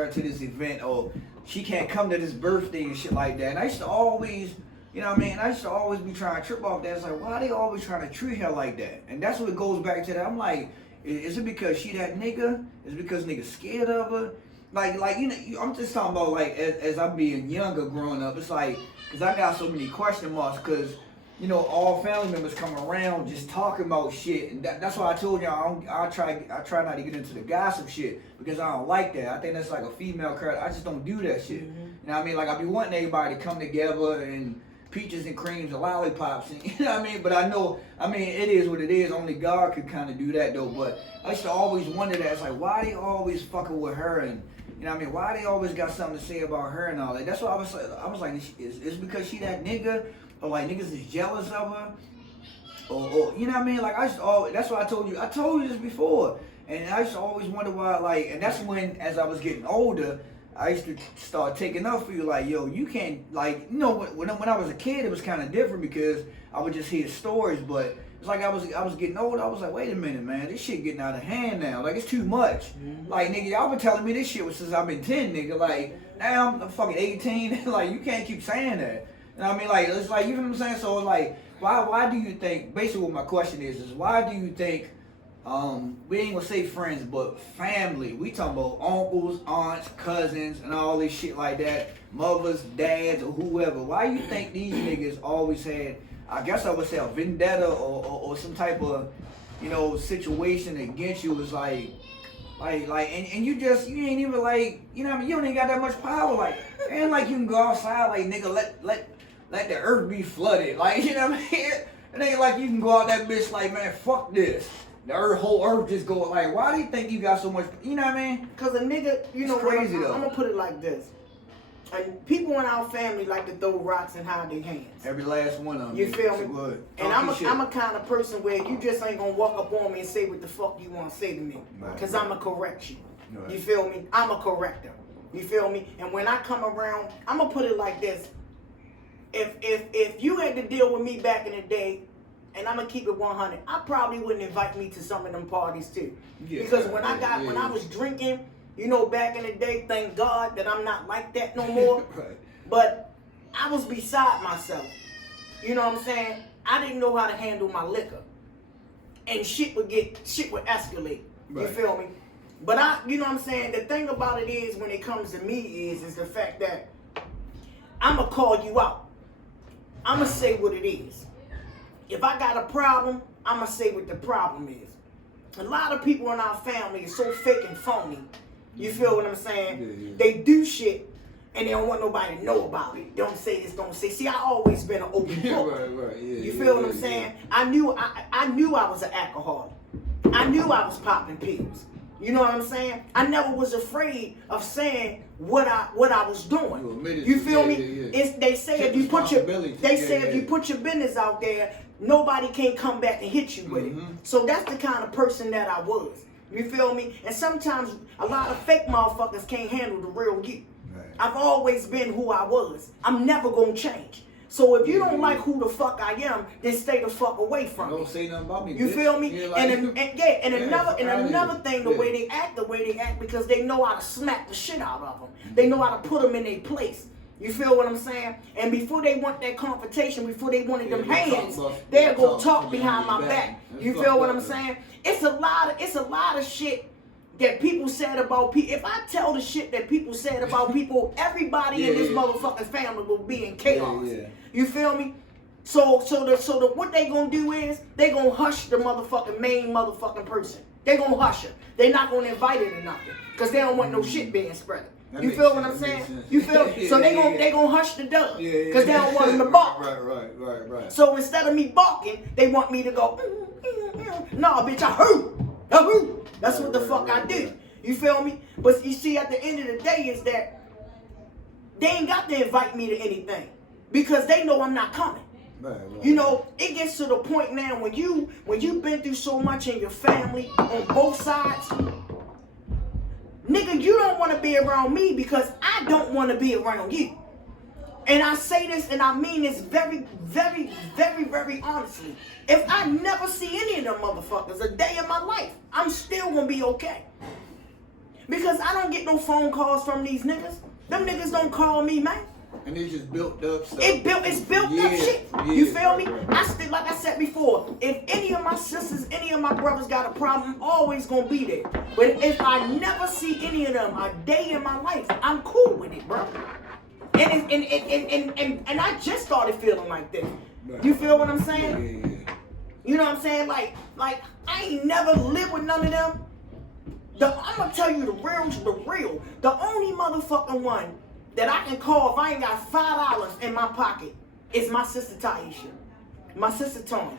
to this event, or she can't come to this birthday and shit like that. And I used to always, you know what I mean? I used to always be trying to trip off that. It's like, why are they always trying to treat her like that? And that's what it goes back to that. I'm like, is it because she that nigga? Is it because niggas scared of her? Like you know, I'm just talking about like as I'm being younger growing up. It's like, cause I got so many question marks, cause you know all family members come around just talking about shit, and that's why I told y'all I try not to get into the gossip shit because I don't like that. I think that's like a female character. I just don't do that shit. Mm-hmm. You know what I mean? Like I be wanting everybody to come together and peaches and creams and lollipops, and, you know what I mean? But I know, I mean, it is what it is. Only God could kind of do that though. But I used to always wonder that. It's like, why they always fucking with her, and you know what I mean? Why they always got something to say about her and all that? That's why I was like, is because she that nigga, or like niggas is jealous of her, or you know what I mean? Like I used to always, that's why I told you this before, and I used to always wonder why, like, and that's when, as I was getting older, I used to start taking up for you, like, yo, you can't, like, you know, when I was a kid, it was kind of different because I would just hear stories, but it's like I was getting older, I was like, wait a minute, man, this shit getting out of hand now, like, it's too much. Mm-hmm. Like, nigga, y'all been telling me this shit since I've been 10, nigga, like, now I'm fucking 18, like, you can't keep saying that. You know what I mean? Like, it's like, you know what I'm saying? So, like, why do you think, basically what my question is why do you think, we ain't gonna say friends, but family. We talking about uncles, aunts, cousins, and all this shit like that. Mothers, dads, or whoever. Why you think these niggas always had, I guess I would say, a vendetta or some type of, you know, situation against you? Was like, and you ain't even like, you know what I mean? You don't even got that much power. Like, ain't like you can go outside, like, nigga, let the earth be flooded. Like, you know what I mean? It ain't like you can go out that bitch like, man, fuck this. The whole earth just go like, why do you think you got so much, you know what I mean? Cause a nigga, you know, crazy though. I'm gonna put it like this. And people in our family like to throw rocks and hide their hands. Every last one of them. You feel me? And I'm a kind of person where you just ain't gonna walk up on me and say what the fuck you want to say to me. Right. Cause I'm a correct you. Right. You feel me? I'm a corrector. You feel me? And when I come around, I'm gonna put it like this. If you had to deal with me back in the day, and I'm gonna keep it 100, I probably wouldn't invite me to some of them parties too. Yeah, because when I was drinking, you know, back in the day, thank God that I'm not like that no more. Right. But I was beside myself. You know what I'm saying? I didn't know how to handle my liquor. And shit would escalate. Right. You feel me? But you know what I'm saying? The thing about it is, when it comes to me is the fact that I'm gonna call you out. I'm gonna say what it is. If I got a problem, I'm going to say what the problem is. A lot of people in our family is so fake and phony. You feel what I'm saying? Yeah, yeah. They do shit and they don't want nobody to know about it. Don't say this, don't say. See, I always been an open book. Right. Yeah, you feel what I'm saying? I knew I was an alcoholic. I knew I was popping pills. You know what I'm saying? I never was afraid of saying what I was doing. You feel me? Yeah. They say if you put your business out there, nobody can come back and hit you with it. So that's the kind of person that I was. You feel me? And sometimes a lot of fake motherfuckers can't handle the real you. Right. I've always been who I was. I'm never gonna change. So if you don't like who the fuck I am, then stay the fuck away from me. Don't say nothing about me. You feel me? Yeah, like, another thing, the way they act, because they know how to smack the shit out of them. They know how to put them in their place. You feel what I'm saying? And before they want that confrontation, before they wanted them hands, they'll go talk behind my back. You feel what I'm saying? It's a lot of shit that people said about people. If I tell the shit that people said about people, everybody in this motherfucking family will be in chaos. You feel me? So what they gonna do is they gonna hush the main motherfucking person. They gonna hush her. They not gonna invite her to nothing because they don't want no shit being spread. You feel what I'm saying? You feel? So they gonna hush the dove because they don't want him to bark. Right. So instead of me barking, they want me to go. No, bitch, I heard. That's what the fuck I do. You feel me? But you see, at the end of the day is that they ain't got to invite me to anything because they know I'm not coming. Right. You know, it gets to the point now when you've been through so much in your family on both sides, nigga, you don't want to be around me because I don't want to be around you. And I say this and I mean this very, very, very, very honestly. If I never see any of them motherfuckers a day in my life, I'm still gonna be okay. Because I don't get no phone calls from these niggas. Them niggas don't call me, man. And it's just built up stuff. It's built up shit. You feel me? I still, like I said before, if any of my sisters, any of my brothers got a problem, I'm always gonna be there. But if I never see any of them a day in my life, I'm cool with it, bro. And I just started feeling like this. You feel what I'm saying? You know what I'm saying? Like I ain't never lived with none of them. I'm gonna tell you the real. The only motherfucking one that I can call if I ain't got $5 in my pocket is my sister Taisha, my sister Tanya.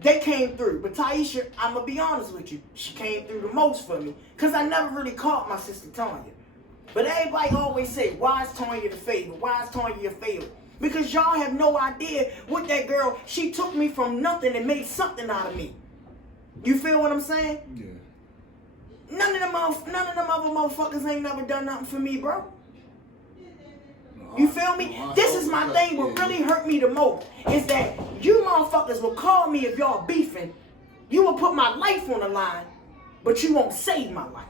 They came through, but Taisha, I'm gonna be honest with you, she came through the most for me, cause I never really caught my sister Tanya. But everybody always say, why is Tanya the favorite? Why is Tanya your favorite? Because y'all have no idea what that girl, she took me from nothing and made something out of me. You feel what I'm saying? Yeah. None of them other motherfuckers ain't never done nothing for me, bro. You feel me? This is my thing. What really hurt me the most is that you motherfuckers will call me if y'all beefing. You will put my life on the line, but you won't save my life.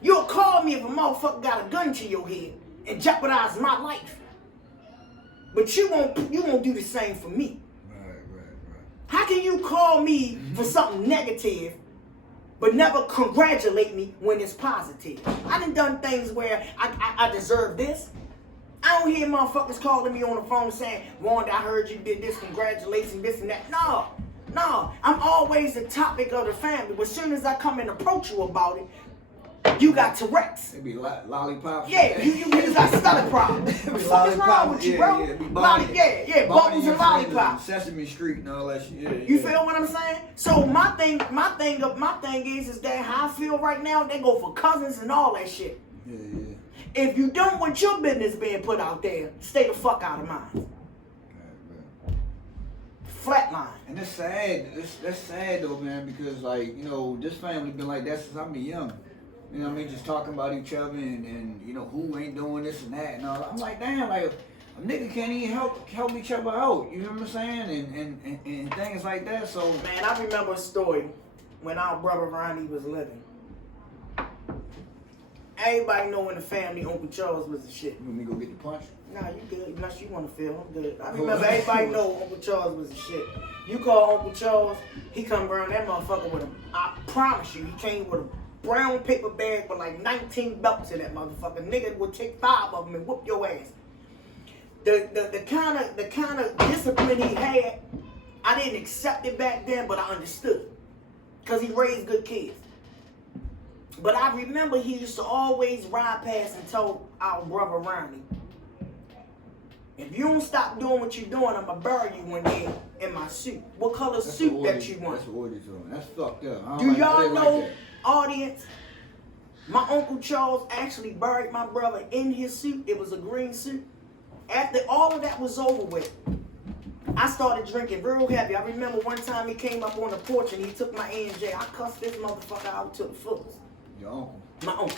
You'll call me if a motherfucker got a gun to your head and jeopardize my life. But you won't do the same for me. Right. How can you call me for something negative but never congratulate me when it's positive? I done things where I deserve this. I don't hear motherfuckers calling me on the phone saying, Wanda, I heard you did this, congratulations, this and that. No, I'm always the topic of the family. But as soon as I come and approach you about it, you got Tourette's. It be lollipops. Yeah, you got stomach problems. What the fuck is wrong with you, bro? Bubbles and lollipops. Sesame Street and all that shit. You feel what I'm saying? So my thing is that how I feel right now, they go for cousins and all that shit. Yeah. If you don't want your business being put out there, stay the fuck out of mine. Flatline. And it's sad. That's sad though, man, because like, you know, this family been like that since I've been young. You know what I mean? Just talking about each other and you know, who ain't doing this and that and all. I'm like, damn, like a nigga can't even help each other out. You know what I'm saying? And things like that. So man, I remember a story when our brother Ronnie was living. Everybody know in the family Uncle Charles was the shit. You want me to go get the punch? Nah, you good. Unless you want to feel, I'm good. I remember everybody know Uncle Charles was the shit. You call Uncle Charles, he come around that motherfucker with him. I promise you, he came with a brown paper bag with like 19 belts in that motherfucker. Nigga would take 5 of them and whoop your ass. The kind of discipline he had, I didn't accept it back then, but I understood. Cause he raised good kids. But I remember he used to always ride past and tell our brother Ronnie, if you don't stop doing what you're doing, I'm gonna bury you one day in my suit. What color suit that you want? That's what orders on. That's fucked up. Do y'all know, audience, my Uncle Charles actually buried my brother in his suit. It was a green suit. After all of that was over with, I started drinking real heavy. I remember one time he came up on the porch and he took my A&J. I cussed this motherfucker out to the fullest. Your uncle? My uncle.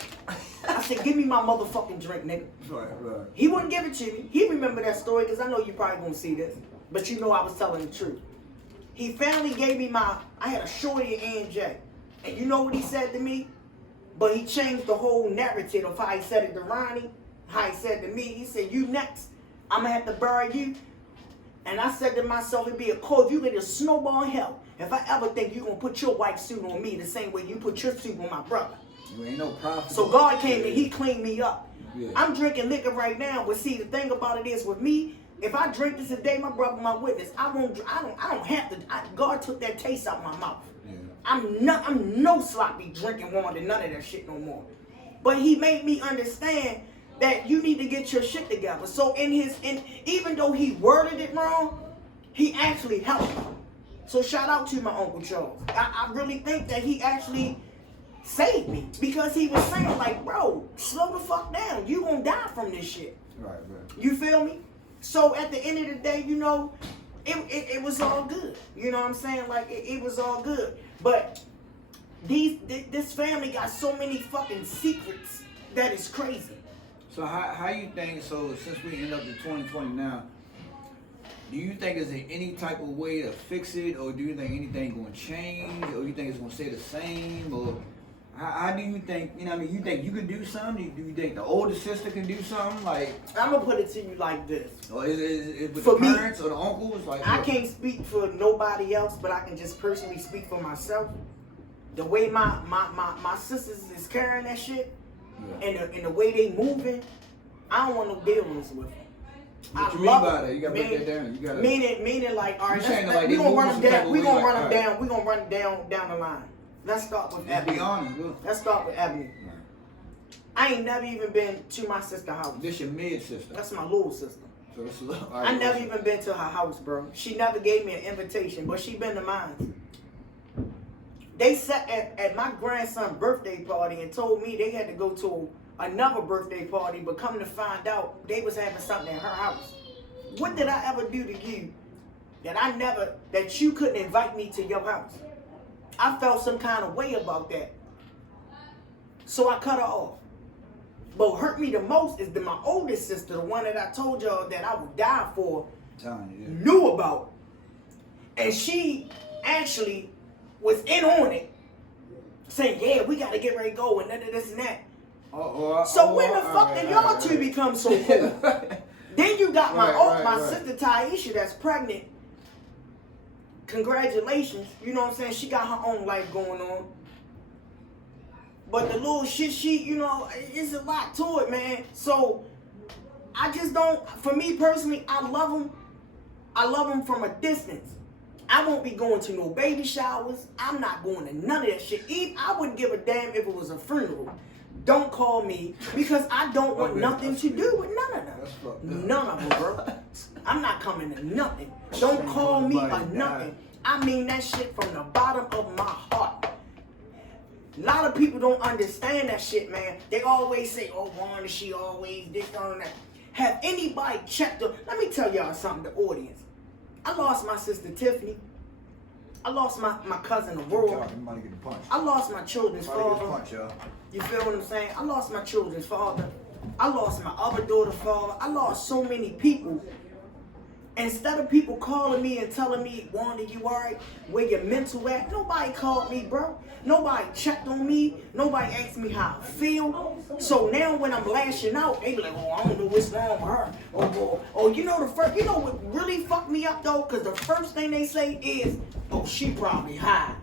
I said, give me my motherfucking drink, nigga. Right. He wouldn't give it to me. He remembered that story because I know you probably won't see this. But you know I was telling the truth. He finally gave me I had a shorty A&J. And you know what he said to me? But he changed the whole narrative of how he said it to Ronnie, how he said to me. He said, you next. I'm going to have to bury you. And I said to myself, it'd be a call. You get a snowball in hell. If I ever think you're going to put your white suit on me the same way you put your suit on my brother. You ain't no prophet. So God came and he cleaned me up. Yeah. I'm drinking liquor right now, but see, the thing about it is with me, if I drink this today, my brother, my witness, I don't have to. God took that taste out my mouth. Yeah. I'm no sloppy drinking Wanda, none of that shit no more. But he made me understand that you need to get your shit together. So even though he worded it wrong, he actually helped me. So shout out to my Uncle Charles. I really think that he actually saved me because he was saying like, bro, slow the fuck down. You gonna die from this shit. Right. You feel me? So at the end of the day, you know, it was all good. You know what I'm saying? Like it was all good. But this family got so many fucking secrets that is crazy. So how you think, so since we end up in 2020 now, do you think is there any type of way to fix it, or do you think anything going to change, or you think it's going to stay the same, or how do you think, you know what I mean, you think you can do something? Do you think the older sister can do something? Like, I'm going to put it to you like this. Or is it with For the parents or the uncles? Like, I can't speak for nobody else, but I can just personally speak for myself. The way my sisters is carrying that shit, and the way they moving, I don't want no dealings with them. What you mean by that? You gotta break that down. You gotta meaning like, all right, like we gonna run them down. We gonna run them right. down. We gonna run down the line. Let's start with Ebony. Be honest, bro. Let's start with Ebony. Right. I ain't never even been to my sister's house. This your mid sister. That's my little sister. So it's a little, right, I never even been to her house, bro. She never gave me an invitation, but she been to mine. They sat at my grandson's birthday party and told me they had to go to another birthday party, but come to find out they was having something at her house. What did I ever do to you that you couldn't invite me to your house? I felt some kind of way about that. So I cut her off. But what hurt me the most is that my oldest sister, the one that I told y'all that I would die for, knew about. And she actually was in on it, saying, yeah, we got to get ready to go and this and that. So when the fuck did y'all two become so cool? Then you got my sister Taisha that's pregnant. Congratulations. You know what I'm saying? She got her own life going on. But the little shit, you know, it's a lot to it, man. So I just don't, for me personally, I love them. I love them from a distance. I won't be going to no baby showers. I'm not going to none of that shit. I wouldn't give a damn if it was a funeral. Don't call me because I don't want nothing to do with none of them. None of them, bro. I'm not coming to nothing. Don't call me or nothing. I mean that shit from the bottom of my heart. A lot of people don't understand that shit, man. They always say, oh, Wanda, she always this, on that. Have anybody checked her? Let me tell y'all something, the audience. I lost my sister Tiffany. I lost my cousin Aurora. I lost my children's father. You feel what I'm saying? I lost my children's father. I lost my other daughter's father. I lost so many people. Instead of people calling me and telling me, Wanda, you alright? Where your mental at? Nobody called me, bro. Nobody checked on me. Nobody asked me how I feel. So now when I'm lashing out, they be like, oh, I don't know what's wrong with her. Oh, you know what really fucked me up though? Because the first thing they say is, oh, she probably high.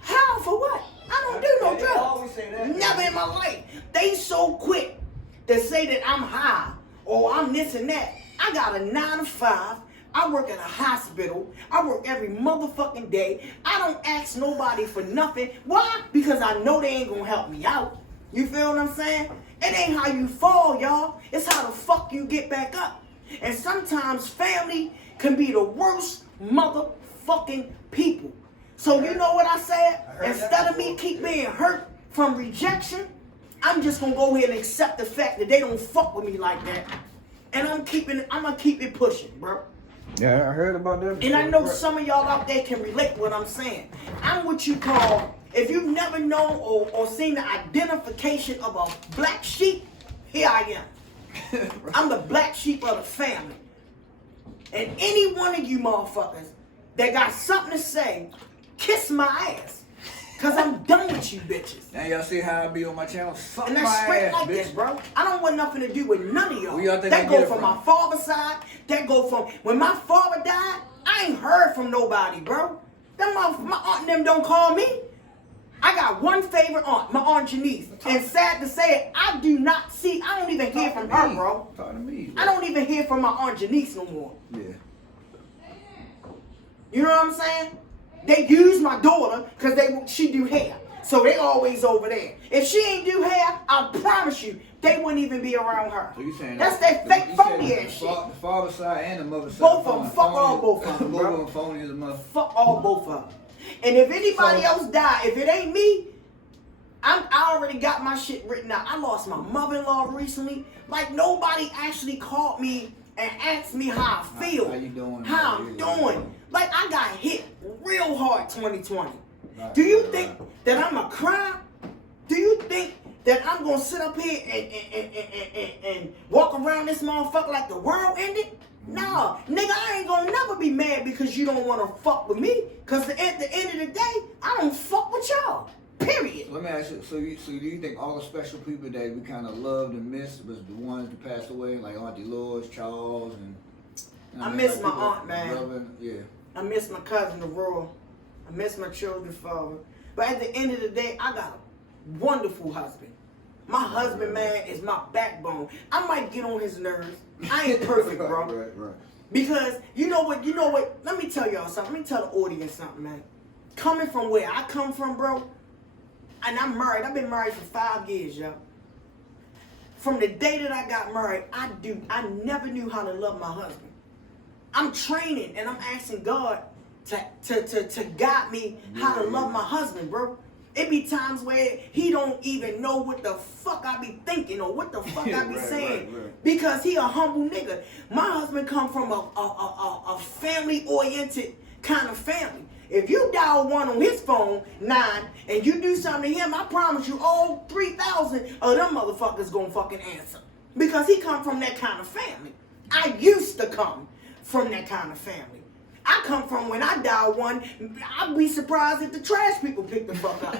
How? For what? I don't do no drugs. Never in my life. They so quick to say that I'm high or I'm this and that. I got a 9 to 5. I work at a hospital. I work every motherfucking day. I don't ask nobody for nothing. Why? Because I know they ain't gonna help me out. You feel what I'm saying? It ain't how you fall, y'all. It's how the fuck you get back up. And sometimes family can be the worst motherfucking people. So you know what I said? Instead of me keep being hurt from rejection, I'm just gonna go ahead and accept the fact that they don't fuck with me like that. And I'm gonna keep it pushing, bro. Yeah, I heard about that. And I know some of y'all out there can relate what I'm saying. I'm what you call, if you've never known or seen the identification of a black sheep, here I am. I'm the black sheep of the family. And any one of you motherfuckers that got something to say, kiss my ass. Cause I'm done with you bitches. Now y'all see how I be on my channel? Suck and that's my straight ass, like bitch. this, bro. I don't want nothing to do with none of y'all. Where y'all think That I go get it from from? my father's side. That go from when my father died. I ain't heard from nobody, bro. My aunt and them don't call me. I got one favorite aunt, my aunt Janice. And sad to say it, I do not see. I don't even hear from her, bro. Talk to me, bro. I don't even hear from my aunt Janice no more. Yeah. You know what I'm saying? They use my daughter because she do hair. So they always over there. If she ain't do hair, I promise you, they wouldn't even be around her. So you saying that's that fake phony ass shit. The father's side and the mother's side. Both of them. Fuck all both of them, Both bro. of them phony as a mother. Fuck all both of them. And if anybody else die, if it ain't me, I already got my shit written out. I lost my mother-in-law recently. Like, nobody actually called me and asked me how I feel. How you doing? How I'm doing. Like, I got hit real hard 2020. Right, Do you think that I'm a cry? Do you think that I'm gonna sit up here and walk around this motherfucker like the world ended? Nah, nigga, I ain't gonna never be mad because you don't wanna fuck with me. Cause at the end of the day, I don't fuck with y'all. Period. Let me ask you, so do you think all the special people that we kind of loved and missed was the ones that passed away, like Auntie Lois, Charles, and I miss my aunt, man. Loving, yeah. I miss my cousin, Aurora. I miss my children's father. But at the end of the day, I got a wonderful husband. My husband, man, is my backbone. I might get on his nerves. I ain't perfect, bro. Right. Because you know what? Let me tell y'all something. Let me tell the audience something, man. Coming from where I come from, bro, and I'm married. I've been married for 5 years, yo. From the day that I got married, I never knew how to love my husband. I'm training and I'm asking God to guide me how to love my husband, bro. It be times where he don't even know what the fuck I be thinking or what the fuck I be saying. Right. Because he a humble nigga. My husband come from a family-oriented kind of family. If you dial 1 on his phone, 9, and you do something to him, I promise you all 3,000 of them motherfuckers gonna fucking answer. Because he come from that kind of family. I used to come from that kind of family. I come from when I dial 1, I'd be surprised if the trash people pick the fuck up.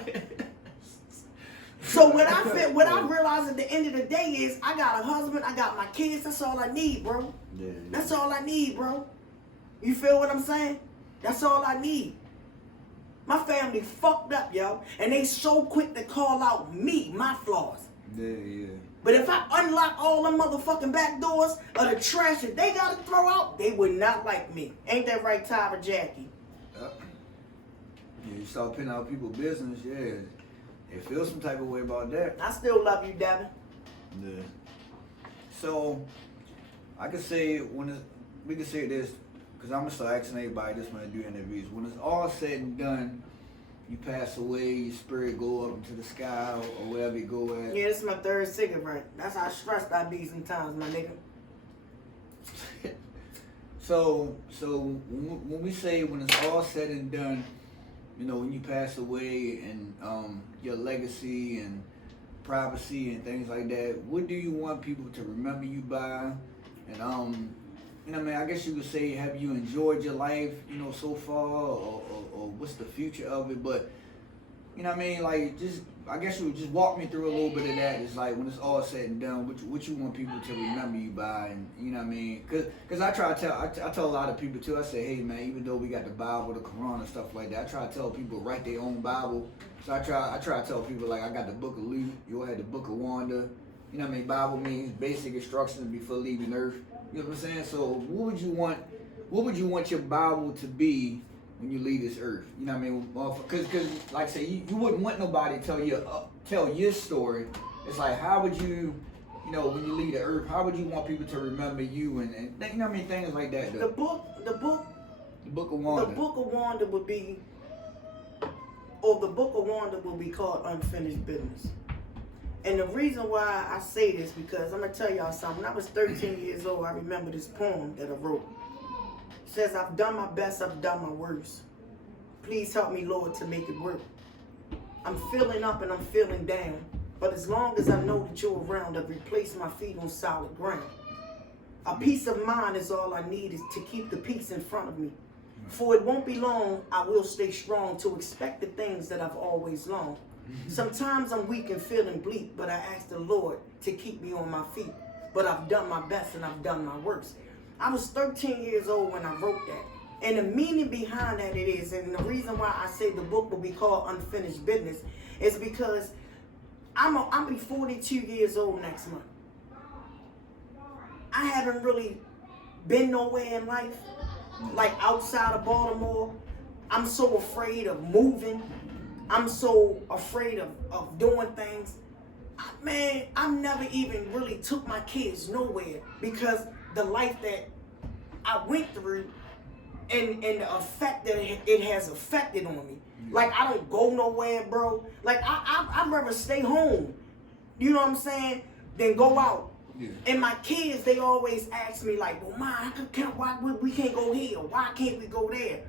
So what I realize at the end of the day is I got a husband, I got my kids, that's all I need, bro. Yeah. That's all I need, bro. You feel what I'm saying? That's all I need. My family fucked up, yo. And they so quick to call out me, my flaws. Yeah. But if I unlock all them motherfucking back doors of the trash that they gotta throw out, they would not like me. Ain't that right, Tyra Jackie? Yeah, you start pinning out people's business, yeah. They feel some type of way about that. I still love you, Devin. Yeah. So, I can say, we can say this, because I'm going to start asking everybody this when I do interviews. When it's all said and done, you pass away, your spirit go up into the sky or wherever you go at. Yeah, this is my 3rd cigarette. That's how stressed I be sometimes, my nigga. So when we say when it's all said and done, you know, when you pass away and your legacy and privacy and things like that, what do you want people to remember you by? And you know, man, I guess you could say, have you enjoyed your life, you know, so far, or what's the future of it? But, you know what I mean, like, I guess you would just walk me through a little bit of that. It's like, when it's all said and done, what you want people to remember you by, and, you know what I mean? Because I tell a lot of people, too, I say, hey, man, even though we got the Bible, the Quran, and stuff like that, I try to tell people to write their own Bible. So I try to tell people, like, I got the book of Lute, you had the book of Wanda. You know what I mean? Bible means basic instructions before leaving earth. You know what I'm saying? So what would you want your Bible to be when you leave this earth? You know what I mean? Because like I say, you wouldn't want nobody to tell your story. It's like, how would you, you know, when you leave the earth, how would you want people to remember you and you know what I mean? Things like that. The book of Wanda. The book of Wanda would be, or the book of Wanda will be called Unfinished Business. And the reason why I say this, because I'm going to tell y'all something. When I was 13 years old, I remember this poem that I wrote. It says, I've done my best, I've done my worst. Please help me, Lord, to make it work. I'm feeling up and I'm feeling down. But as long as I know that you're around, I've replaced my feet on solid ground. A peace of mind is all I need, is to keep the peace in front of me. For it won't be long, I will stay strong to expect the things that I've always longed. Sometimes I'm weak and feeling bleak, but I ask the Lord to keep me on my feet. But I've done my best and I've done my worst. I was 13 years old when I wrote that. And the meaning behind that it is, and the reason why I say the book will be called Unfinished Business, is because I'll be 42 years old next month. I haven't really been nowhere in life, like outside of Baltimore. I'm so afraid of moving. I'm so afraid of doing things. Man, I never even really took my kids nowhere because the life that I went through and the effect that it has affected on me. Like, I don't go nowhere, bro. Like, I'd rather stay home. You know what I'm saying? Than go out. Yeah. And my kids, they always ask me, like, well, Ma, why we can't go here? Why can't we go there?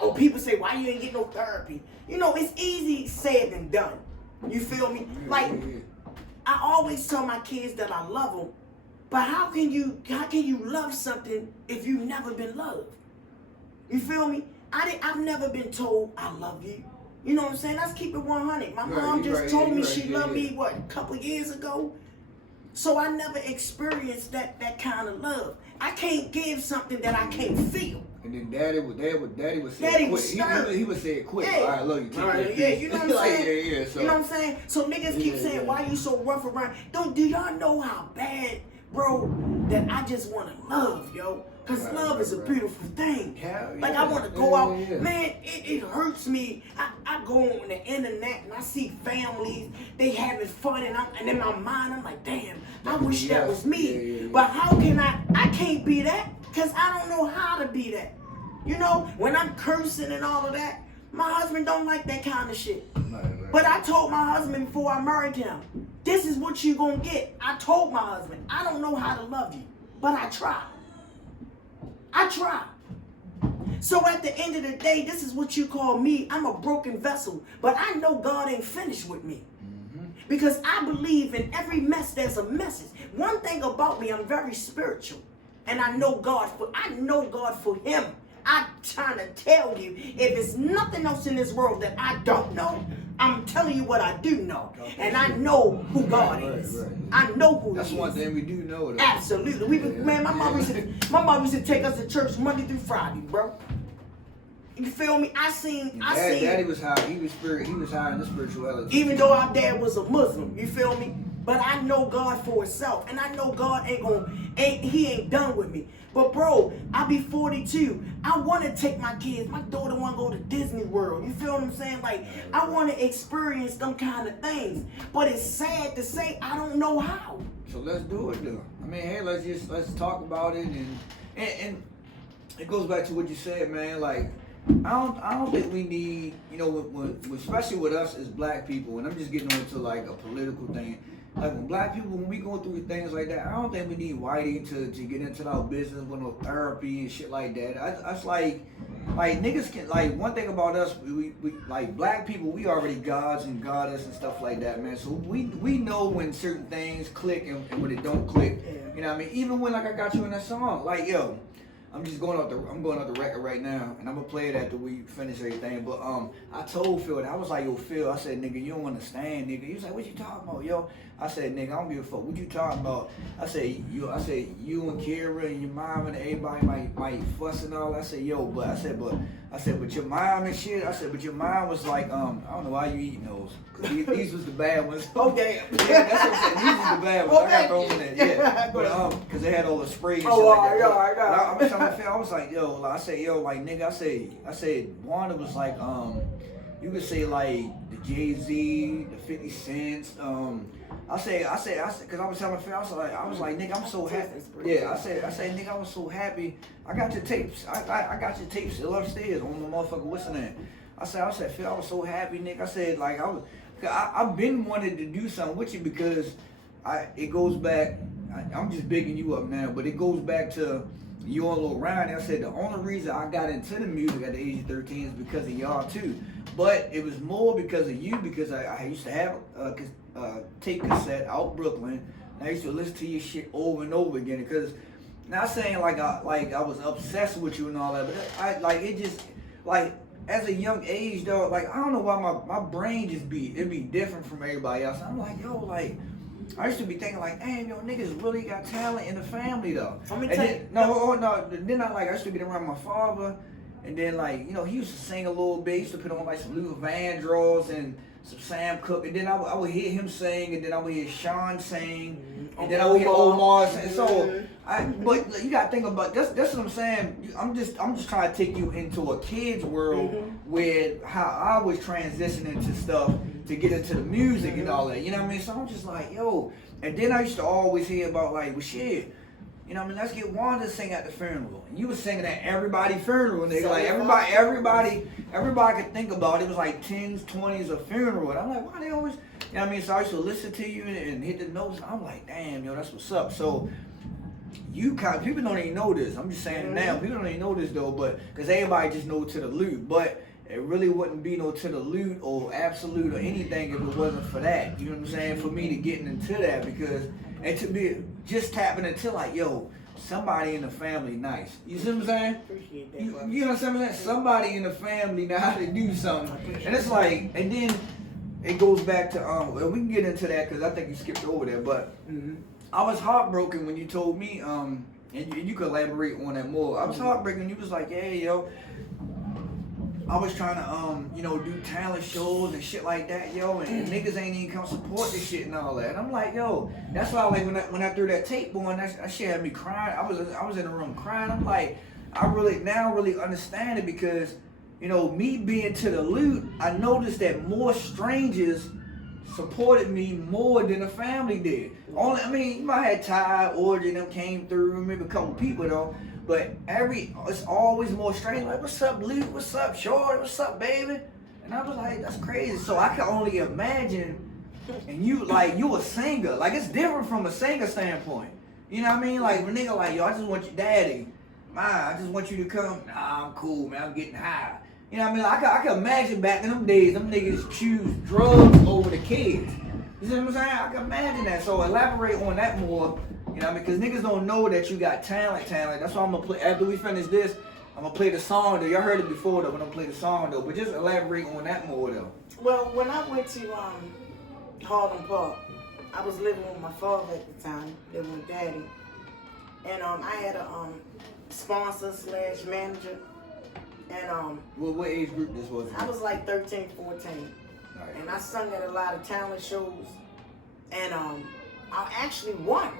Or people say, why you ain't get no therapy? You know, it's easy said than done. You feel me? Like, I always tell my kids that I love them, but how can you love something if you've never been loved? You feel me? I've never been told I love you. You know what I'm saying? Let's keep it 100. My mom just told me she loved me, what, a couple years ago? So I never experienced that kind of love. I can't give something that I can't feel. And then daddy would say Daddy it was quick. stern. He would say it quick. Yeah. All right, love you. All right, yeah, you know what I'm saying? Yeah, so. You know what I'm saying? So niggas keep saying, why you so rough around? Do y'all know how bad, bro, that I just want to love, yo? Because love is a beautiful thing. Like, I want to go out. Man, it hurts me. I go on the internet and I see families, they having fun, and in my mind, I'm like, damn, I wish that was me. But how can I can't be that because I don't know how to be that. You know, when I'm cursing and all of that, my husband don't like that kind of shit. But I told my husband before I married him, this is what you gonna get. I told my husband, I don't know how to love you, but I try. I try. So at the end of the day, this is what you call me. I'm a broken vessel, but I know God ain't finished with me. Because I believe in every mess there's a message. One thing about me, I'm very spiritual. And I know God for him. I'm trying to tell you, if it's nothing else in this world that I don't know, I'm telling you what I do know. And I know who God is. I know who That's he one is. thing we do know, though. Absolutely. Man, my mom used to take us to church Monday through Friday, bro. You feel me? I seen Daddy was high. He was high in the spirituality. even though our dad was a Muslim, you feel me? But I know God for himself. And I know God he ain't done with me. But bro, I be 42. I want to take my kids. My daughter want to go to Disney World. You feel what I'm saying? Like, I want to experience them kind of things. But it's sad to say I don't know how. So let's do it, though. I mean, hey, let's talk about it, and it goes back to what you said, man. Like, I don't think we need, you know, when especially with us as black people, and I'm just getting into like a political thing. Like, when black people, when we go through things like that, I don't think we need whitey to get into our business with no therapy and shit like that. That's like niggas can, like, one thing about us, we like black people, we already gods and goddess and stuff like that, man. So we know when certain things click and when it don't click. You know what I mean? Even when, like, I got you in that song, like, yo, I'm going out the record right now, and I'm gonna play it after we finish everything. But I told Phil that I was like, yo, Phil, I said, nigga, you don't understand, nigga. He was like, what you talking about, yo? I said, nigga, I don't give a fuck. What you talking about? I said, you and Kira and your mom and everybody might fuss and all. I said, yo, but your mom and shit. I said, but your mom was like, I don't know why you eating those. Cause these was the bad ones. Oh damn. Yeah, that's what I'm saying. These was the bad ones. I got thrown in there. Yeah. But cause they had all the spray and shit like that. I was like, yo, I said, yo, like, nigga, I said, Wanda was like, you could say like the Jay-Z, the 50 Cents, I said, cause I was telling Phil, I was like, nigga, I'm so happy. Yeah, I said, nigga, I was so happy. I got your tapes. I got your tapes still upstairs on my motherfucking what's name. I said, Phil, I was so happy, nigga. I said, like, I've been wanting to do something with you because it goes back. I'm just bigging you up now, but it goes back to you on Lil Ryan. I said the only reason I got into the music at the age of 13 is because of y'all too. But it was more because of you, because I used to have tape cassette out Brooklyn. And I used to listen to your shit over and over again. Because not saying like I was obsessed with you and all that, but it just as a young age though, like, I don't know why my brain just be different from everybody else. I'm like, yo, like, I used to be thinking like, damn, yo, niggas really got talent in the family though. Then I used to get around my father, and then, like, you know, he used to sing a little bit. He used to put on like some Luther Vandross and some Sam Cooke, and then I would hear him sing, and then I would hear Sean sing, and then I would hear Omar sing. So but you gotta think about that's what I'm saying. I'm just trying to take you into a kid's world where how I was transitioning to stuff to get into the music and all that. You know what I mean? So I'm just like, yo. And then I used to always hear about like, well, shit, you know what I mean, let's get Wanda to sing at the funeral. And you was singing at everybody's funeral, nigga. Like everybody could think about it. It was like 10s, 20s a funeral. And I'm like, why they always, you know what I mean? So I used to listen to you and hit the notes. I'm like, damn, yo, that's what's up. So people don't even know this. I'm just saying it now. People don't even know this though, but because everybody just know Todalute. But it really wouldn't be no Todalute or Absolute or anything if it wasn't for that. You know what I'm saying? For me to getting into that because, and to be just tapping into like, yo, somebody in the family nice. You see what I'm saying? Appreciate that. You know what I'm saying? Somebody in the family know how to do something. And it's like, and then it goes back to, well, we can get into that because I think you skipped over there, but I was heartbroken when you told me, and you could elaborate on that more. I was heartbroken when you was like, yeah, yo, I was trying to, do talent shows and shit like that, yo, and niggas ain't even come support this shit and all that. And I'm like, yo, that's why like when I threw that tape on, that shit had me crying. I was in the room crying. I'm like, I really understand it because, me being Todalute, I noticed that more strangers supported me more than the family did. You might have Ty, Orgy, them came through, maybe a couple people though. But it's always more strange. Like, what's up, Lute? What's up, Shorty? What's up, baby? And I was like, that's crazy. So I can only imagine. And you a singer. Like, it's different from a singer standpoint. You know what I mean? Like, when nigga like, yo, I just want your daddy. I just want you to come. Nah, I'm cool, man. I'm getting high. You know what I mean? I can imagine back in them days, them niggas choose drugs over the kids. You see what I'm saying? I can imagine that. So elaborate on that more. You know what I mean? Because niggas don't know that you got talent. That's why I'm going to play, after we finish this, I'm going to play the song though. Y'all heard it before though, but I'm going to play the song though. But just elaborate on that more though. Well, when I went to Harlem Park, I was living with my father at the time, living with Daddy. And I had a sponsor / manager. And what age group this was? I was like 13, 14. Right. And I sung at a lot of talent shows. And I actually won.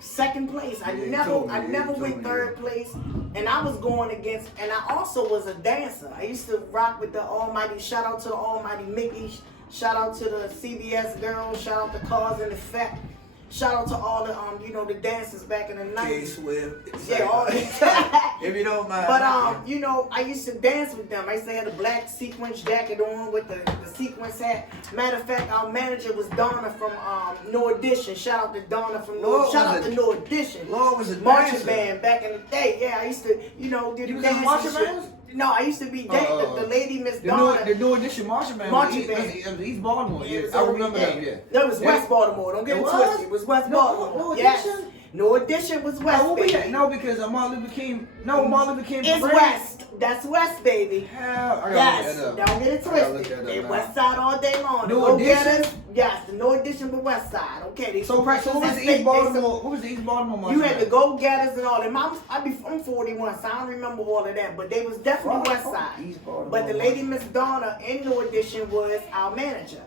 Second place. I never went third place. And I was going against, and I also was a dancer. I used to rock with the Almighty, shout out to the Almighty Mickey, shout out to the CBS girls, shout out to Cause and Effect, shout out to all the the dancers back in the 90s. K-Swift. Yeah, all if you don't mind. But I used to dance with them. I used to have the black sequence jacket on with the sequence hat. Matter of fact, our manager was Donna from No Audition. Shout out to Donna from Shout out to No Audition. Lord was a marching band back in the day. Yeah, I used to, do the you was dance. in marching bands? No, I used to be the lady Miss Donna. The New Edition marching band. Marching band. East Baltimore. Yeah, I remember that. Yeah. That was West Baltimore. Don't get it twisted. It was West Baltimore. No yes. Edition? No Audition was West. No, because Marley became. It's West. That's West, baby. Yes. Don't get it twisted. They West Side all day long. No Audition. Yes, the No Audition but West Side. Okay. So who was the East Baltimore? Who was the East Baltimore marching band? You had the Go Getters and all that. I'm 41, so I don't remember all of that. But they was definitely West Side. But the lady Miss Donna in No Audition was our manager.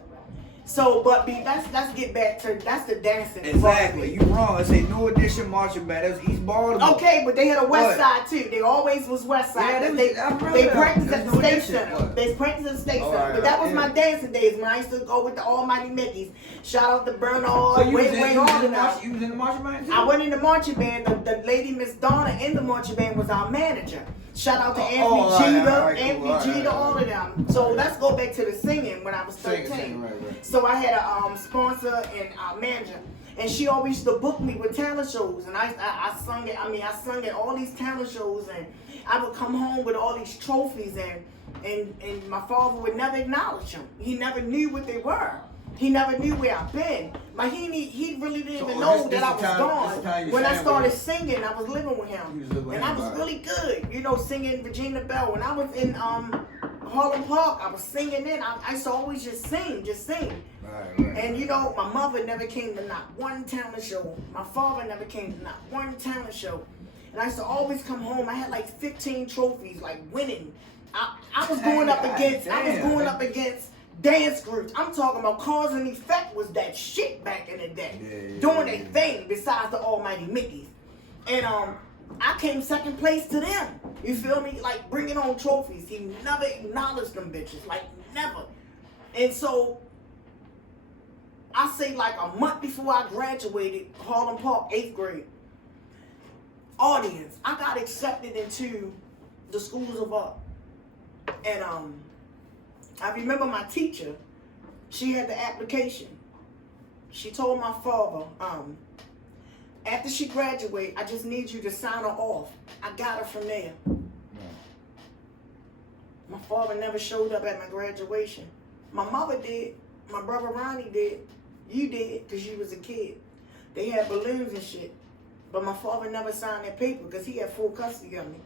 So, but let's get back to that's the dancing. Exactly, you wrong. I say No Edition marching band. That was East Baltimore. Okay, but they had a West Side too. They always was West Side. Yeah, they practiced at the State Center. They practiced at the State Center. But that was my dancing days when I used to go with the Almighty Mickeys. Shout out to Bernard. So you was in the marching band too? I went in the marching band. The lady Miss Donna in the marching band was our manager. Shout out to Anthony Jeter, all of them. So let's go back to the singing when I was 13. Right. So I had a sponsor and a manager, and she always used to book me with talent shows, and I sung it. I sung at all these talent shows, and I would come home with all these trophies, and my father would never acknowledge them. He never knew what they were. He never knew where I've been. Like he really didn't even know that I was gone. When I started singing, I was living with him, and I was really good. Singing Regina Bell. When I was in Harlem Park, I was singing in. I used to always just sing. Right. And my mother never came to not one talent show. My father never came to not one talent show. And I used to always come home. I had like 15 trophies, like winning. I was going up against dance groups. I'm talking about Cause and Effect was that shit back in the day. Doing their thing besides the Almighty Mickeys. And I came second place to them. You feel me? Like bringing on trophies. He never acknowledged them bitches. Like never. And so I say like a month before I graduated Harlem Park, 8th grade, audience. I got accepted into the schools of art. And I remember my teacher, she had the application. She told my father, after she graduated, I just need you to sign her off. I got her from there. My father never showed up at my graduation. My mother did. My brother Ronnie did. You did, because you was a kid. They had balloons and shit. But my father never signed that paper because he had full custody of me.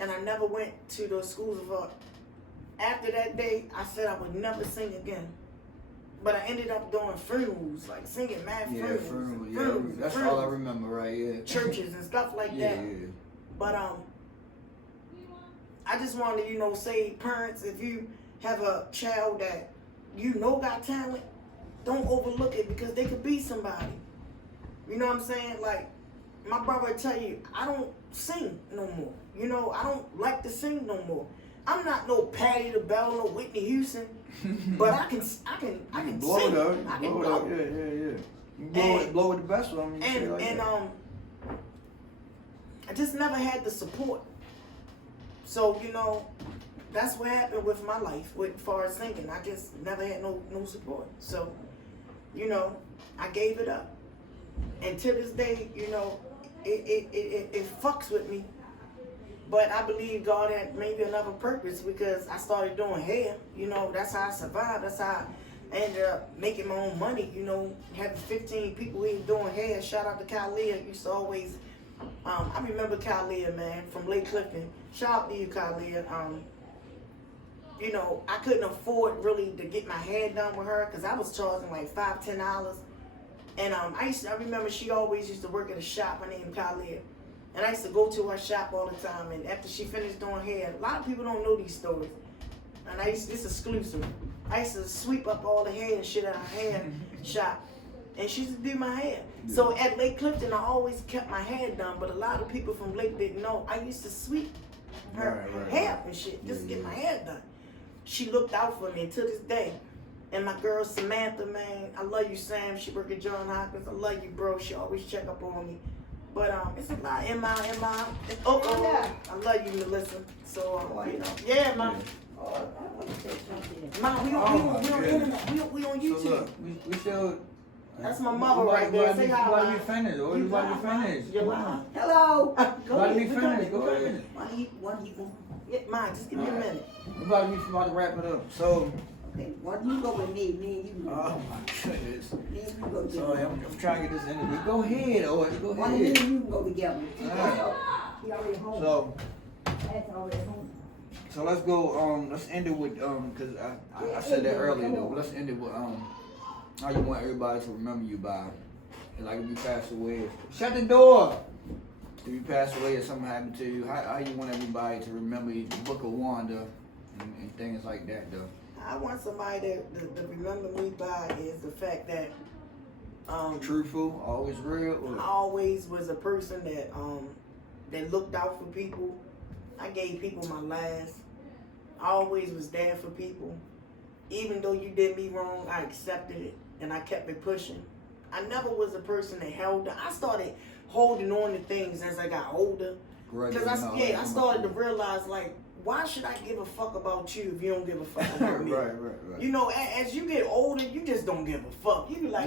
And I never went to those schools of art. After that day, I said I would never sing again. But I ended up doing funerals, like singing mad funerals. Yeah, that's all I remember, right? Yeah. Churches and stuff like that. Yeah. But I just wanted to, say, parents, if you have a child that got talent, don't overlook it because they could be somebody. You know what I'm saying? Like, my brother would tell you, I don't sing no more. I don't like to sing no more. I'm not no Patti LaBelle, no Whitney Houston, but I can blow sing. it up. I can blow it up. Yeah. You blow it the best one. I just never had the support. So, that's what happened with my life as far as singing. I just never had no support. So, I gave it up. And to this day, it fucks with me. But I believe God had maybe another purpose because I started doing hair. That's how I survived. That's how I ended up making my own money. Having 15 people here doing hair. Shout out to Kalia. Used to always, I remember Kalia, man, from Lake Clifton. Shout out to you, Kalia. I couldn't afford really to get my hair done with her because I was charging like $5, $10. And I remember she always used to work at a shop. Her name Kalia. And I used to go to her shop all the time. And after she finished doing hair, a lot of people don't know these stories. And it's exclusive. I used to sweep up all the hair and shit at her hair shop. And she used to do my hair. Yeah. So at Lake Clifton, I always kept my hair done. But a lot of people from Lake didn't know. I used to sweep her hair and shit just to get my hair done. She looked out for me to this day. And my girl Samantha, man, I love you, Sam. She work at John Hopkins. I love you, bro. She always check up on me. But it's a lot. Emma. I love you, Melissa. So yeah, man. Man, we on internet. We on YouTube. So look, we still. That's my mother right there. Say hi. You about to be finished. Or you about to be finished? Hello. Go ahead. Be finished. Go ahead. One he going. Yeah, man. Just give me a minute. We about to wrap it up. So. Okay, one you go with me and you go. Oh my goodness. Me and you go together. Sorry, I'm trying to get this interview. Go ahead, or go ahead. One and you go together. He already home. So. That's already home. So let's go. Let's end it with because I said that earlier though. But let's end it with how you want everybody to remember you by. And like if you pass away, shut the door. If you pass away or something happened to you, how you want everybody to remember you, the Book of Wanda and things like that though. I want somebody to remember me by is the fact that truthful, always real. I always was a person that looked out for people. I gave people my last. I always was there for people. Even though you did me wrong, I accepted it and I kept it pushing. I never was a person that held on. I started holding on to things as I got older. Because I started to realize, like, why should I give a fuck about you if you don't give a fuck about me? Right. As you get older, you just don't give a fuck. You be like,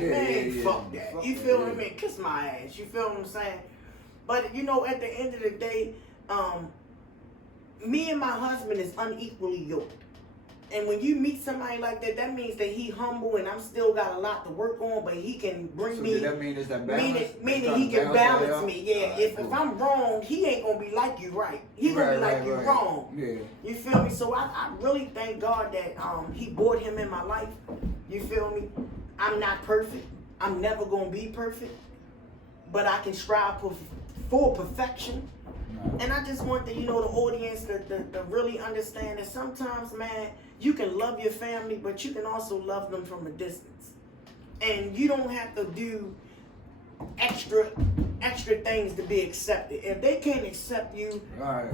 fuck that. Fuck you feel what I mean? Kiss my ass. You feel what I'm saying? But, at the end of the day, me and my husband is unequally yoked. And when you meet somebody like that, that means that he humble and I'm still got a lot to work on, but he can bring me. That mean is that balance? Meaning he can balance me. Yeah. Right, if I'm wrong, he ain't gonna be like you right. He gonna be like you wrong. Yeah. You feel me? So I really thank God that he brought him in my life. You feel me? I'm not perfect. I'm never gonna be perfect. But I can strive for perfection. And I just want the audience to really understand that sometimes, man, you can love your family, but you can also love them from a distance. And you don't have to do extra things to be accepted. If they can't accept you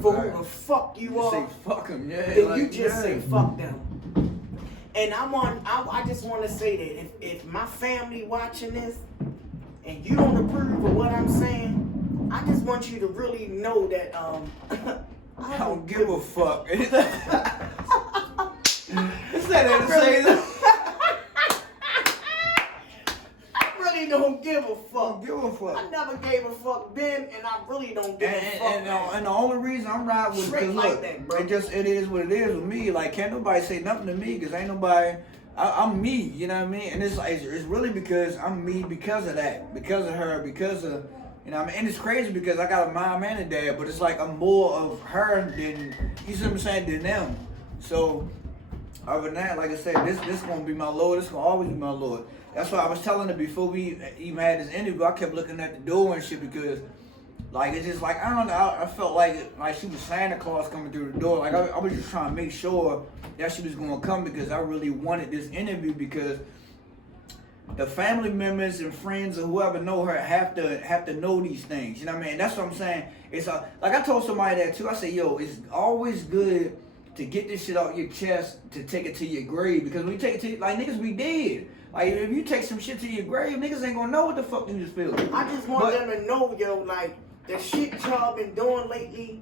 for who the fuck you are, say fuck them, then you just say fuck them. And I just want to say that if my family watching this and you don't approve of what I'm saying, I just want you to really know that I don't give a fuck. Is that it to say that? I really don't give a fuck. Don't give a fuck. I never gave a fuck then, and I really don't give a fuck. And the only reason I'm riding with Straight because like look, that, bro. it is what it is with me. Like, can't nobody say nothing to me because ain't nobody. I'm me, you know what I mean? And it's like it's really because I'm me because of that, because of her, because of you know what I mean. And it's crazy because I got a mom and a dad, but it's like I'm more of her than you see what I'm saying than them. So other than that, like I said, this gonna be my Lord. This gonna always be my Lord. That's why I was telling her before we even had this interview. I kept looking at the door and shit because, like, it's just like I don't know. I felt like she was Santa Claus coming through the door. Like I was just trying to make sure that she was gonna come because I really wanted this interview because the family members and friends or whoever know her have to know these things. You know what I mean? That's what I'm saying. It's like I told somebody that too. I said, yo, it's always good to get this shit off your chest to take it to your grave because when you take it to like niggas be dead. Like if you take some shit to your grave, niggas ain't gonna know what the fuck you just feel. I just want them to know, yo, like the shit y'all been doing lately.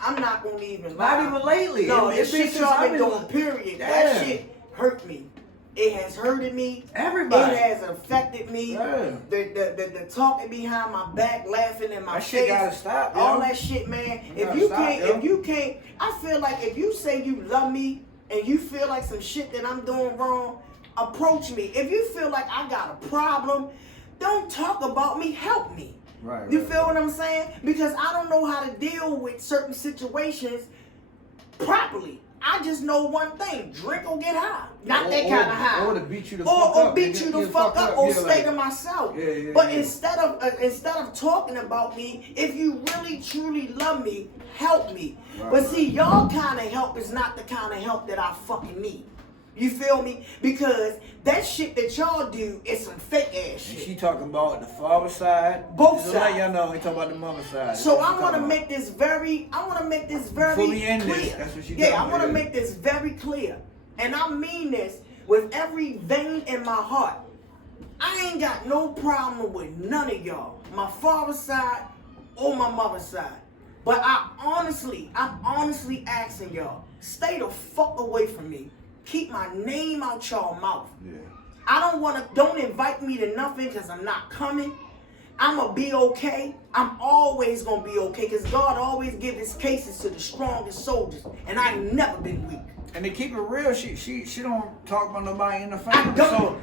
I'm not gonna even lie. Not even lately. No, It's the shit been y'all since been doing, period. Yeah. That shit hurt me. It has hurted me. Everybody. It has affected me. Yeah. The talking behind my back, laughing in my That face. shit gotta stop, yo. All that shit, man. If you can't, I feel like if you say you love me and you feel like some shit that I'm doing wrong, approach me. If you feel like I got a problem, don't talk about me, help me. Right. You feel what I'm saying? Because I don't know how to deal with certain situations properly. I just know one thing: drink or get high. Not that kind of high. Or to beat you the fuck up. Or beat you the fuck up. Or stay to myself. Yeah, But instead of talking about me, if you really truly love me, help me. Right. But see, y'all kind of help is not the kind of help that I fucking need. You feel me? Because that shit that y'all do is some fake ass shit. And she talking about the father side. Both Just to let sides. y'all know, he talking about the mother side. So That's what I she want to talking make this very Before we end clear. this, that's what she Yeah, I talking want to about. make this very clear. And I mean this with every vein in my heart. I ain't got no problem with none of y'all. My father's side or my mother's side. But I'm honestly asking y'all, stay the fuck away from me. Keep my name out y'all mouth. Yeah. Don't invite me to nothing because I'm not coming. I'ma be okay. I'm always gonna be okay because God always gives his cases to the strongest soldiers. And I ain't never been weak. And to keep it real, she don't talk about nobody in the family. I don't. So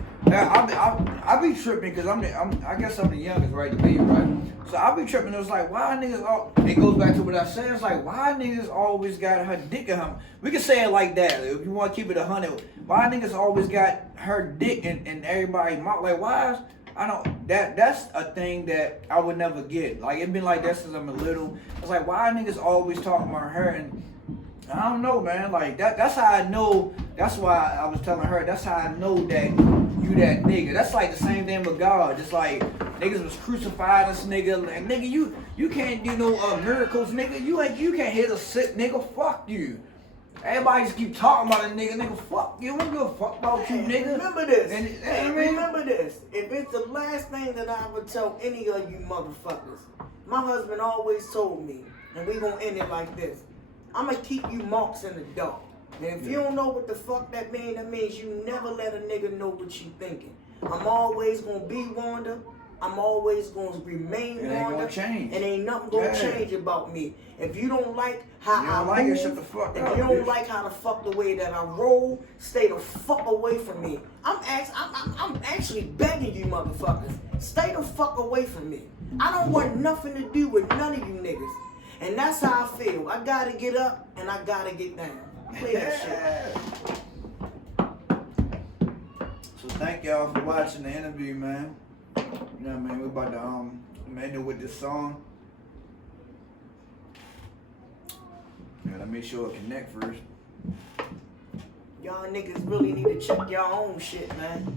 I be tripping because I guess I'm the youngest, right? The baby, right? So I be tripping. It was like, why niggas? It goes back to what I said. It's like, why niggas always got her dick in her? We can say it like that if you want to keep it 100. Why niggas always got her dick in everybody's mouth? Like, why? I don't. That's a thing that I would never get. Like it been like that since I'm a little. It's like, why niggas always talking about her and. I don't know, man. Like that's how I know. That's why I was telling her. That's how I know that you that nigga. That's like the same thing with God. Just like niggas was crucified this nigga. Like nigga, you can't do no miracles, nigga. You can't hit a sick nigga. Fuck you. Everybody just keep talking about a nigga. Nigga, fuck you. I don't give a fuck about you, nigga. Remember this. And Remember this. If it's the last thing that I ever tell any of you motherfuckers, my husband always told me, and we gonna end it like this. I'm gonna keep you marks in the dark. And if you don't know what the fuck that means you never let a nigga know what you thinking. I'm always gonna be Wanda. I'm always gonna remain It ain't Wanda. gonna change. And ain't nothing gonna change about me. If you don't like how I like it, move, shut the fuck if up, you don't bitch. like how the fuck the way that I roll, stay the fuck away from me. I'm actually begging you motherfuckers, stay the fuck away from me. I don't want nothing to do with none of you niggas. And that's how I feel. I gotta get up and I gotta get down. Play that shit. So thank y'all for watching the interview, man. You know what I mean? We're about to end it with this song. Gotta make sure it connect first. Y'all niggas really need to check your own shit, man.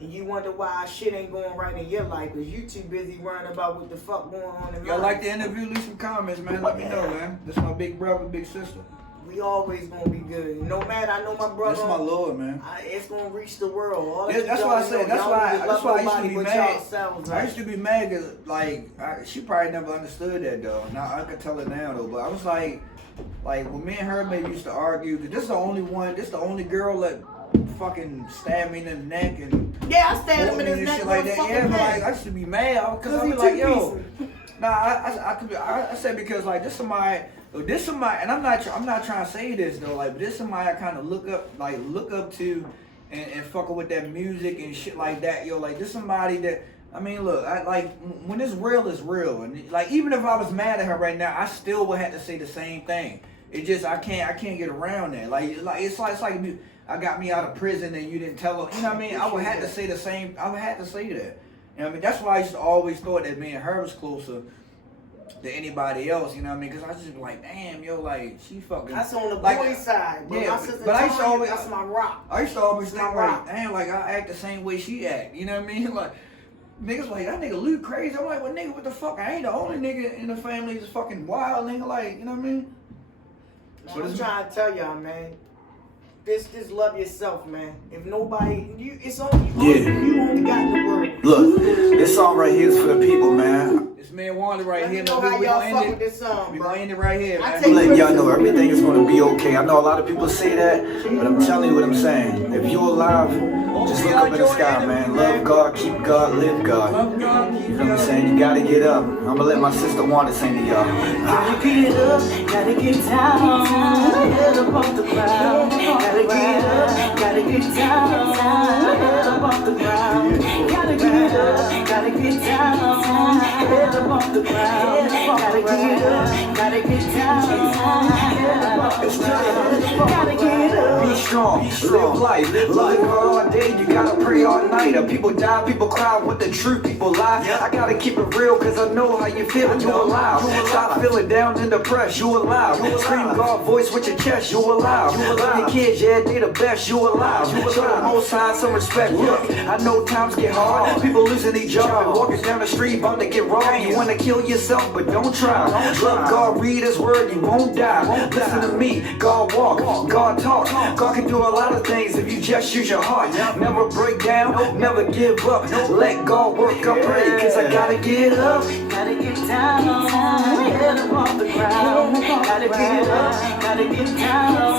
And you wonder why shit ain't going right in your life because you too busy worrying about what the fuck going on in Y'all mine. like the interview? Leave some comments, man. Let me know, man. This is my big brother, big sister. we always gonna be good. No matter, I know my brother. That's my Lord, man. It's gonna reach the world. That's why I said. That's why I used to be mad. Yourselves, I used to be mad because like she probably never understood that though. Now I could tell her now though. But I was like when me and her maybe used to argue. Cause this is the only one. This the only girl that fucking stabbed me in the neck and yeah, I stabbed him in his neck shit like that. Yeah, but like I used to be mad because I was like, yo. Nah, I said because like this somebody, and I'm not trying to say this though, like, but this somebody I kind of look up to, and fucking with that music and shit like that, yo, like this somebody that, I mean, look, I like when it's real, and like even if I was mad at her right now, I still would have to say the same thing. It just I can't get around that. Like it's like if I got me out of prison and you didn't tell her, you know what I mean? I would have to say the same. I would have to say that. You know what I mean? That's why I used to always thought that me and her was closer than anybody else, you know what I mean? Because I just be like, damn, yo, like, she fucking... That's on the like, boy side, but yeah, my sister but I used to always... that's my rock. I used to always think, like, rock. damn, like, I act the same way she act, you know what I mean? Like, niggas like, that nigga Lute crazy. I'm like, well, nigga, what the fuck? I ain't the only nigga in the family that's fucking wild, nigga, like, you know what I mean? So I'm trying to tell y'all, man. Just love yourself, man. If nobody, it's only you only got in the world. Look, this song right here is for the people, man. This man Wanda right here. Know how y'all fuck with this song, we gonna end it right here, man. I'm letting y'all know everything is gonna be okay. I know a lot of people say that, but I'm telling you what I'm saying. If you're alive, just look up in the sky, man. Love God, keep God, live God. You know what I'm saying? You gotta get up. I'm gonna let my sister Wanda sing to y'all. Gotta get up, gotta get down, head up off the ground. Gotta get up, gotta get down, head up off the ground. Gotta get up, gotta get down, head up off the ground. Gotta get up, gotta get down, head up off the ground. Gotta get up. Be strong, live life, love God all day. You gotta pray all night. People die, people cry. What the truth, people lie. I gotta keep it real, cause I know how you feel. You alive. Stop feeling down and depressed. You alive. Scream God voice with your chest. You alive. Love your kids, yeah, they the best. You alive. Show the most sign some respect. Look, I know times get hard. People losing their job and walking down the street about to get robbed. You wanna kill yourself, but don't try. Love God, read His word, you won't die. Listen to me, God walk, God talk. God can do a lot of things if you just use your heart. Never break down, never give up. Let God work, I pray, cause I gotta get up. Gotta get down, head up off the ground. Gotta get up, gotta get down,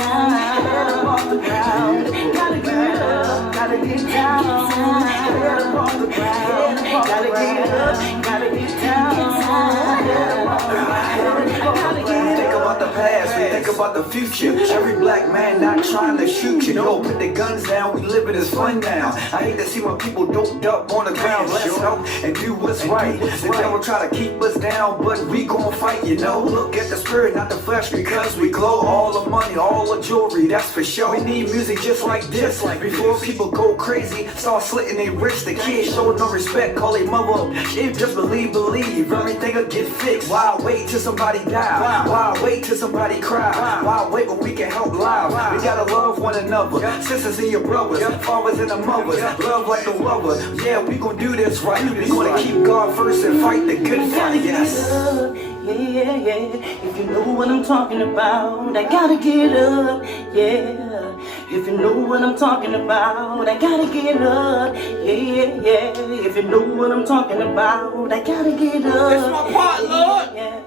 head up off the ground. Gotta get up, gotta get down, head up off the ground. Gotta get up, gotta get down, head up off the ground. Gotta get Think about the past, we think about the future. Every black man not trying to shoot you. No, put the guns down, we living this fun now. I hate to see my people doped up on the ground. Let's help and do what's right. The devil try to keep us down, but we gon' fight, you know. Look at the spirit, not the flesh, because we glow. All the money, all the jewelry, that's for sure. We need music just like this. Before people go crazy, start slitting their wrists. The kids show no respect, call their mother. If just believe, everything will get fixed. Why wait till somebody die? Why wait till somebody cry? Why wait when we can help live? We gotta love one another. Sisters and your brothers, fathers and the mothers. Love like no other. Yeah, we gon' do this right. We gonna keep God first and fight the good fight. Yes. yeah. If you know what I'm talking about, I gotta get up, yeah. If you know what I'm talking about, I gotta get up, yeah. If you know what I'm talking about, I gotta get up. That's my part, Lord. Yeah.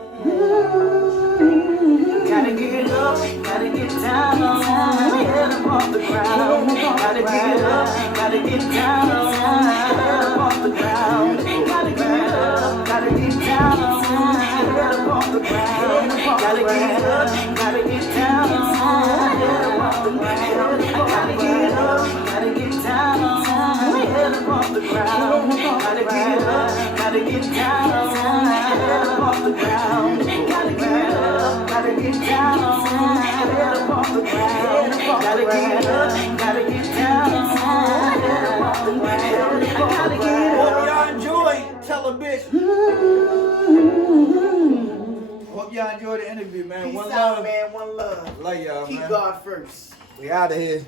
Gotta get up, gotta get down, head up off the ground. Gotta get up, gotta get down, head up off the ground. Gotta get up, gotta get down, head up off the ground. Gotta get up, gotta get down, head up off the ground. Gotta get up, gotta get down, head up off the ground. Gotta get up, gotta get down, head up off the ground. Gotta get up, gotta get down, head up off the ground. Gotta get up, gotta get down, head up off the ground. Gotta get up. Hope y'all enjoyed. Tell a bitch. Hope y'all enjoyed the interview, man. Peace One out, love. man. One love. Love y'all, Keep man. God first. We out of here.